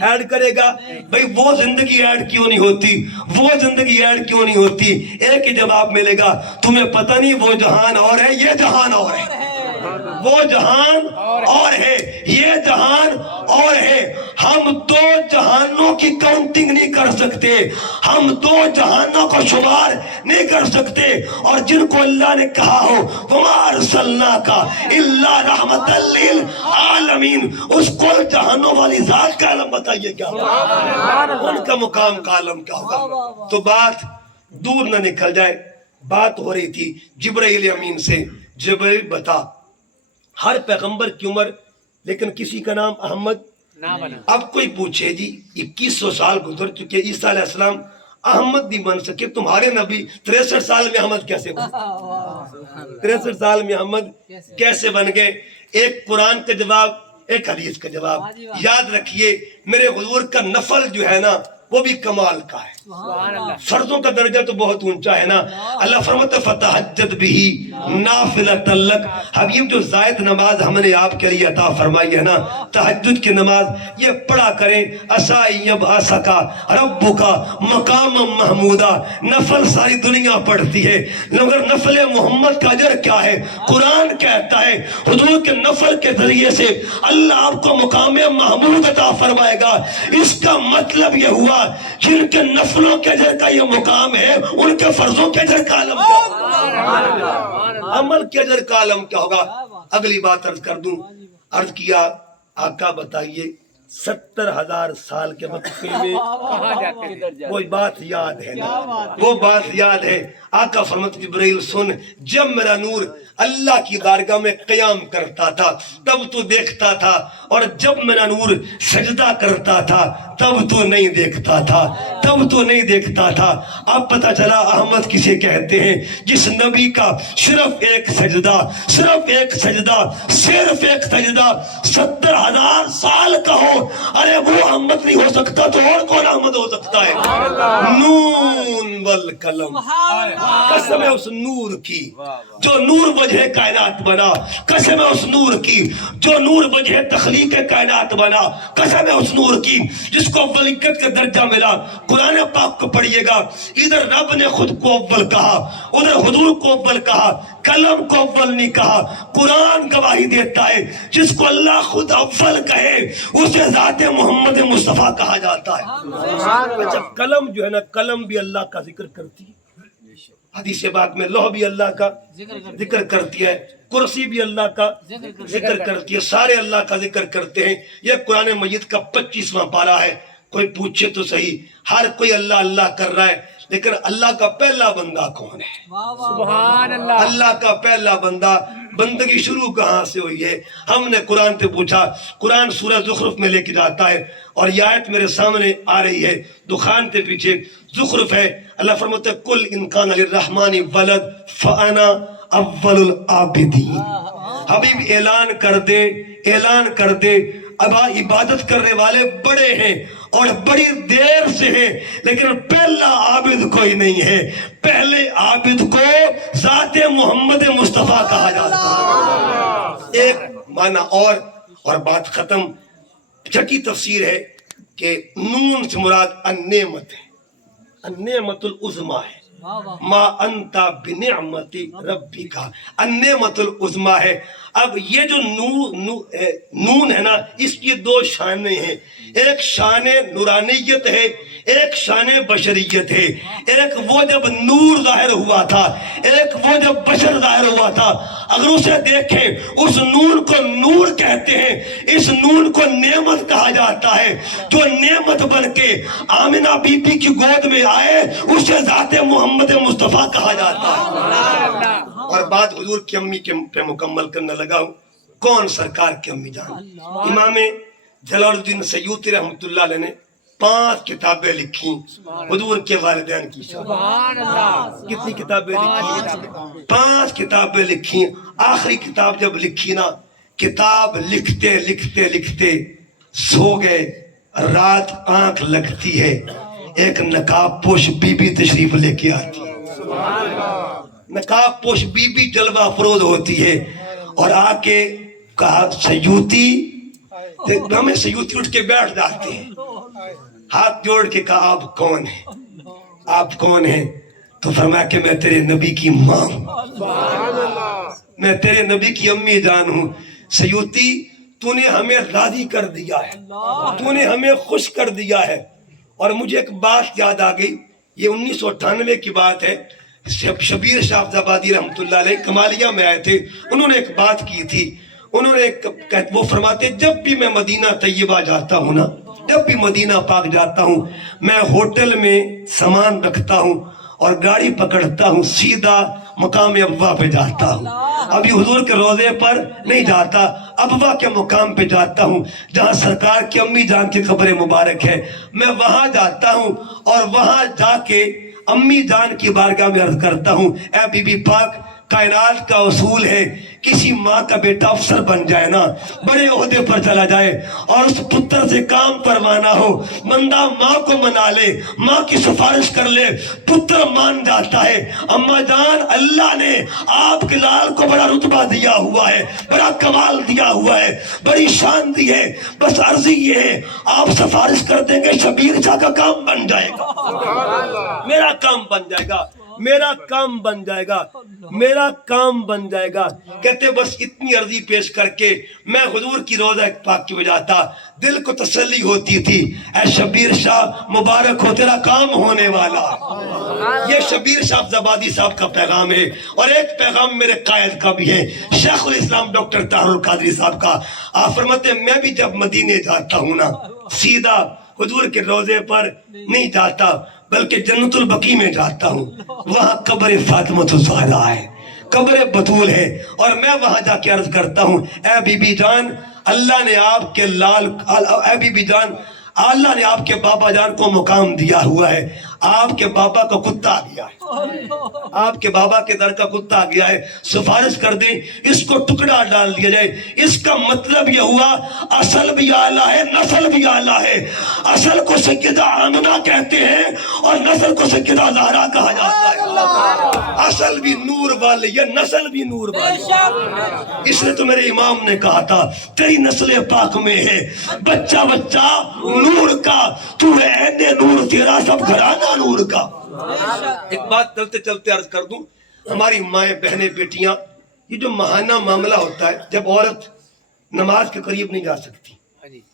ایڈ کرے گا. بھئی وہ زندگی ایڈ کیوں نہیں ہوتی؟ وہ زندگی ایڈ کیوں نہیں ہوتی؟ ایک ہی جواب ملے گا، تمہیں پتہ نہیں وہ جہان اور ہے یہ جہان اور ہے. وہ جہان اور ہے یہ جہان اور ہے. ہم 2 جہانوں کی کاؤنٹنگ نہیں کر سکتے، ہم 2 جہانوں کو شمار نہیں کر سکتے. اور جن کو اللہ نے کہا ہو وَمَا أَرْسَلْنَاكَ إِلَّا رَحْمَةً لِلْعَالَمِينَ، اس کل جہانوں والی ذات کا عالم بتائیے کیا ہوگا، ان کا مقام کا عالم کیا ہوگا. تو بات دور نہ نکل جائے. بات ہو رہی تھی جبرائیل امین سے. جبرائیل بتا ہر پیغمبر کی عمر، لیکن کسی کا نام احمد. اب کوئی پوچھے جی 2100 سال گزر چکے، عیسیٰ علیہ السلام احمد نہیں بن سکے، تمہارے نبی 63 سال میں احمد کیسے بن گئے؟ 63 سال میں احمد کیسے بن گئے؟ ایک قرآن کا جواب، ایک حدیث کا جواب. یاد رکھیے میرے حضور کا نفل جو ہے نا وہ بھی کمال کا ہے. فرضوں کا درجہ تو بہت اونچا ہے نا. اللہ فرماتا فتحجد بھی نافلۃ لک. حبیب جو زائد نماز ہم نے آپ کے لیے عطا فرمائی ہے نا، تہجد کی نماز، یہ پڑھا کریں. عسیٰ یبعثک ربک مقاما محمودا. نفل ساری دنیا پڑھتی ہے مگر نفل محمد کا اجر کیا ہے؟ قرآن کہتا ہے حضور کے نفل کے ذریعے سے اللہ آپ کو مقام محمود عطا فرمائے گا. اس کا مطلب یہ ہوا جن کے نفلوں کے اجر کا یہ مقام ہے ان کے فرضوں کے اجر کا عالم کیا ہوگا، عمل کے اجر کا عالم کیا ہوگا. اگلی بات عرض کر دوں. عرض کیا آقا بتائیے 70,000 سال کے وقت میں کوئی بات یاد ہے نا، وہ بات یاد ہے. آقا فرماتے جبرائیل سن، جب میرا نور اللہ کی بارگاہ میں قیام کرتا تھا تب تو دیکھتا تھا، اور جب میرا نور سجدہ کرتا تھا تب تو نہیں دیکھتا تھا، تب تو نہیں دیکھتا تھا. اب پتہ چلا احمد کسے کہتے ہیں؟ جس نبی کا صرف ایک سجدہ، صرف ایک سجدہ، صرف ایک سجدہ 70,000 سال کا ہو. ارے وہ احمد نہیں ہو سکتا تو اور کون احمد ہو سکتا ہے؟ نون والقلم، قسم ہے اس نور کی جو نور وجہ کائنات بنا، قسم ہے اس نور کی جو نور وجہ تخلیق کائنات بنا، قسم ہے اس نور کی جس کو اولیت کا درجہ ملا. قرآن پاک کو پڑھیے گا، ادھر رب نے خود کو اول کہا، ادھر حضور کو اول کہا، قلم کو اول نہیں کہا. قرآن گواہی دیتا ہے جس کو اللہ خود اول کہے اسے ذات محمد مصطفیٰ کہا جاتا ہے. جب قلم جو ہے نا، قلم بھی اللہ کا ذکر کرتی ہے. حدیث بات میں لوح بھی اللہ کا ذکر کرتی ہے، کرسی بھی اللہ کا ذکر کرتی ہے، سارے اللہ کا ذکر کرتے ہیں. یہ قرآن مجید کا 25واں پارہ ہے. کوئی پوچھے تو صحیح، ہر کوئی اللہ اللہ کر رہا ہے، لیکن اللہ کا پہلا بندہ کون ہے؟ سبحان اللہ. اللہ کا پہلا بندہ. بندگی شروع کہاں سے ہوئی ہے؟ ہم نے قرآن سے پوچھا. قرآن سورہ زخرف میں لے کے جاتا ہے، اور یہ آیت میرے سامنے آ رہی ہے دخان کے پیچھے. زخرف ہے. اللہ فرماتا ہے کل ان کان للرحمن ولد فانا اول العابدین. حبیب اعلان کر دے، اعلان کر دے، اب عبادت کرنے والے بڑے ہیں اور بڑی دیر سے ہیں، لیکن پہلا عابد کوئی نہیں ہے. پہلے عابد کو ذات محمد مصطفیٰ کہا جاتا ہے. ایک معنی اور بات ختم. چھٹی تفسیر ہے کہ نون سے مراد النعمت ہے، النعمت العظمیٰ ہے. ما انت بنعمت ربک، النعمت العظمیٰ ہے. اب یہ جو نون ہے نا، اس کی دو شانیں ہیں. ایک شان نورانیت ہے، ایک شان بشریت ہے. ایک وہ جب نور ظاہر ہوا تھا، ایک وہ جب بشر ظاہر ہوا تھا. اگر اسے دیکھیں اس نون کو نور کہتے ہیں، اس نون کو نعمت کہا جاتا ہے. جو نعمت بن کے آمنہ بی بی کی گود میں آئے اسے ذات محمد مصطفیٰ کہا جاتا ہے. اور بات حضور کی امی کے پہ مکمل کرنے لگا ہوں. کون سرکار کی امی جان؟ امام جلال الدین سیوطی رحمۃ اللہ علیہ نے 5 کتابیں لکھی حضور کے والدین کی شان. کتنی کتابیں لکھی؟ 5 کتابیں لکھی. آخری کتاب جب لکھی نا، کتاب لکھتے لکھتے لکھتے سو گئے. رات آنکھ لگتی ہے، ایک نقاب پوش بی بی تشریف لے کے آتی ہے. نقاب پوش بی بی جلوہ افروز ہوتی ہے اور آ کے کہا سیوطی. ہمیں سیوطی اٹھ کے بیٹھ جاتے ہیں، ہاتھ جوڑ کے کہا آپ کون ہیں؟ آپ کون ہیں؟ تو فرمایا کہ میں تیرے نبی کی ماں ہوں، میں تیرے نبی کی امی جان ہوں. سیوطی تو نے ہمیں راضی کر دیا ہے، تو نے ہمیں خوش کر دیا ہے. اور مجھے ایک بات یاد آ گئی، یہ 1998 کی بات ہے. شبیر شاہ افضل آبادی رحمۃ اللہ علیہ کمالیہ میں آئے تھے. انہوں نے ایک بات کی تھی. انہوں نے وہ فرماتے جب بھی میں مدینہ طیبہ جاتا ہوں نا، جب بھی مدینہ پاک جاتا ہوں، میں ہوٹل میں سامان رکھتا ہوں اور گاڑی پکڑتا ہوں، سیدھا مقام ابوا پہ جاتا ہوں. ابھی حضور کے روضے پر نہیں جاتا، ابوا کے مقام پہ جاتا ہوں جہاں سرکار کی امی جان کی قبر مبارک ہے. میں وہاں جاتا ہوں اور وہاں جا کے امی جان کی بارگاہ میں عرض کرتا ہوں، اے بی بی پاک، کائنات کا اصول ہے کسی ماں کا بیٹا افسر بن جائے نا، بڑے عہدے پر چلا جائے اور اس پتر سے کام پروانا ہو، بندہ ماں کو منا لے، ماں کی سفارش کر لے، پتر مان جاتا ہے. اماں جان، اللہ نے آپ کے لال کو بڑا رتبہ دیا ہوا ہے، بڑا کمال دیا ہوا ہے، بڑی شان دی ہے. بس عرضی یہ ہے آپ سفارش کر دیں گے شبیر شاہ کا کام بن جائے گا، میرا کام بن جائے گا، میرا کام بن جائے گا، میرا کام بن جائے گا. کہتے بس اتنی عرضی پیش کر کے میں حضور کی روضہ پاک کی بجاتا. دل کو تسلی ہوتی تھی، اے شبیر شاہ مبارک ہو، تیرا کام ہونے والا. یہ شبیر شاہ زبادی صاحب کا پیغام ہے. اور ایک پیغام میرے قائد کا بھی ہے، شیخ الاسلام ڈاکٹر طاہر القادری صاحب کا. آپ فرماتے ہیں میں بھی جب مدینے جاتا ہوں نا، سیدھا حضور کے روضے پر نہیں جاتا بلکہ جنت البقیع میں جاتا ہوں. وہاں قبر فاطمہ الزہرا ہے، قبر بطول ہے، اور میں وہاں جا کے عرض کرتا ہوں، اے بی بی جان، اللہ نے آپ کے اے بی بی جان، اللہ نے آپ کے بابا جان کو مقام دیا ہوا ہے. آپ کے بابا کا کتا آ گیا ہے، آپ کے بابا کے در کا کتا آ گیا ہے، سفارش کر دیں اس کو ٹکڑا ڈال دیا جائے. اس کا مطلب یہ ہوا اصل بھی اعلیٰ ہے، نسل بھی اعلیٰ ہے. اصل کو سیدہ آمنہ کہتے ہیں اور نسل کو سیدہ زہرا کہا جاتا ہے. اصل بھی نور والے، یہ نسل بھی نور والے. اس لیے تو میرے امام نے کہا تھا تیری نسل پاک میں ہے بچہ بچہ نور کا، تو ہے عین نور، تیرا سب گھرانہ نور کا. ایک بات چلتے چلتے عرض کر دوں، ہماری مائیں بہنیں بیٹیاں، یہ جو ماہانہ معاملہ ہوتا ہے جب عورت نماز کے قریب نہیں جا سکتی،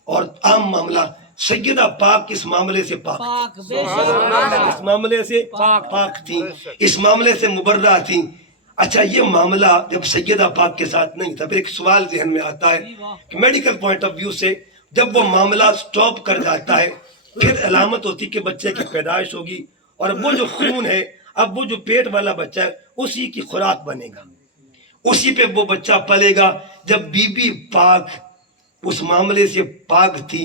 اور عام معاملہ سیدہ پاک اس معاملے سے پاک اس معاملے سے پاک تھی، اس معاملے سے مبرہ تھی. اچھا یہ معاملہ جب سیدہ پاک کے ساتھ نہیں تھا، پھر ایک سوال ذہن میں آتا ہے کہ میڈیکل پوائنٹ آف ویو سے جب وہ معاملہ سٹاپ کر جاتا ہے پھر علامت ہوتی کہ بچے کی پیدائش ہوگی، اور وہ جو خون ہے اب وہ جو پیٹ والا بچہ ہے اسی کی خوراک بنے گا، اسی پہ وہ بچہ پلے گا. جب بی بی پاک اس معاملے سے پاک تھی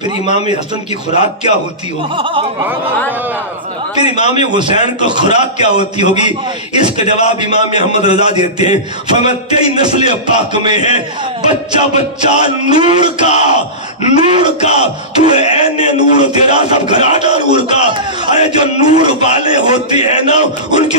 پھر امام حسن کی خوراک کیا ہوتی ہوگی، پھر امام حسین کو خوراک کیا ہوتی ہوگی؟ اس کا جواب امام احمد رضا دیتے ہیں، فرماتے تیری نسل پاک میں ہے بچہ بچہ نور کا، نور کا، تو ہے عین نور، تیرا سب گھرانہ نور کا. ارے جو نور والے ہوتے ہیں نا ان کی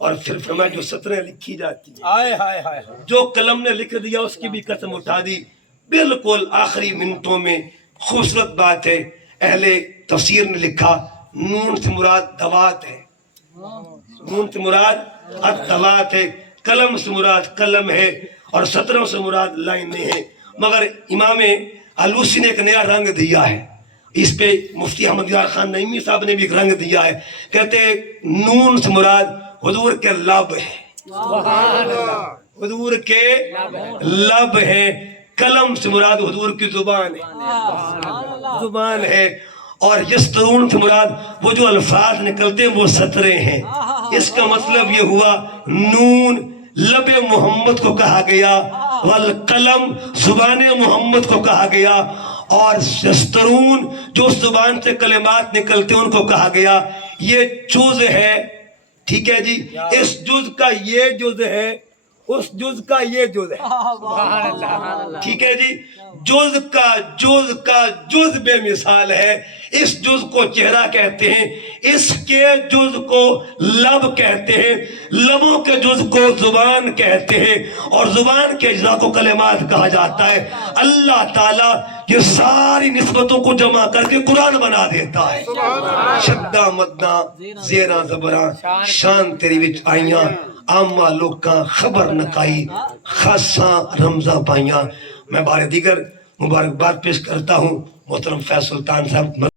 اور پھر فرمایا جو سطریں لکھی جاتی ہیں ہائے ہائے ہائے جو قلم نے لکھ دیا اس کی بھی قسم اٹھا دی. بالکل آخری منٹوں میں خوبصورت بات ہے. اہل تفسیر نے لکھا نون سے مراد دوات ہے, نون سے مراد الدوات ہے, قلم سے مراد قلم ہے, اور سطروں سے مراد لائنیں ہیں. مگر امام علوسی نے ایک نیا رنگ دیا ہے, اس پہ مفتی احمد یار خان نعیمی صاحب نے بھی ایک رنگ دیا ہے. کہتے ہیں نون سے مراد حضور کے لب ہے, حضور کے لب ہے. قلم سے مراد حضور کی زبان ہے, زبان ہے. اور یسترون سے مراد وہ جو الفاظ نکلتے ہیں وہ سطریں ہیں. اس کا مطلب یہ ہوا نون لب محمد کو کہا گیا, والقلم زبان محمد کو کہا گیا, اور یسترون جو زبان سے کلمات نکلتے ہیں ان کو کہا گیا. یہ جز ہے, ٹھیک ہے جی, اس جز کا یہ جز ہے, اس جز کا یہ جز ہے, ٹھیک ہے جی. جز کا جز بے مثال ہے. اس جز کو چہرہ کہتے ہیں, اس کے جز کو لب کہتے ہیں, لبوں کے جز کو زبان کہتے ہیں, اور زبان کے اجزاء کو کلمات کہا جاتا ہے. اللہ تعالیٰ یہ ساری نسبتوں کو جمع کر کے قرآن بنا دیتا ہے. شدہ مدہ زیرہ زبراں شان تیری وچ آئیاں, عامہ لوکاں خبر نکائی, خاصاں رمضاں پائیاں. میں بار دیگر مبارکباد پیش کرتا ہوں محترم فیض سلطان صاحب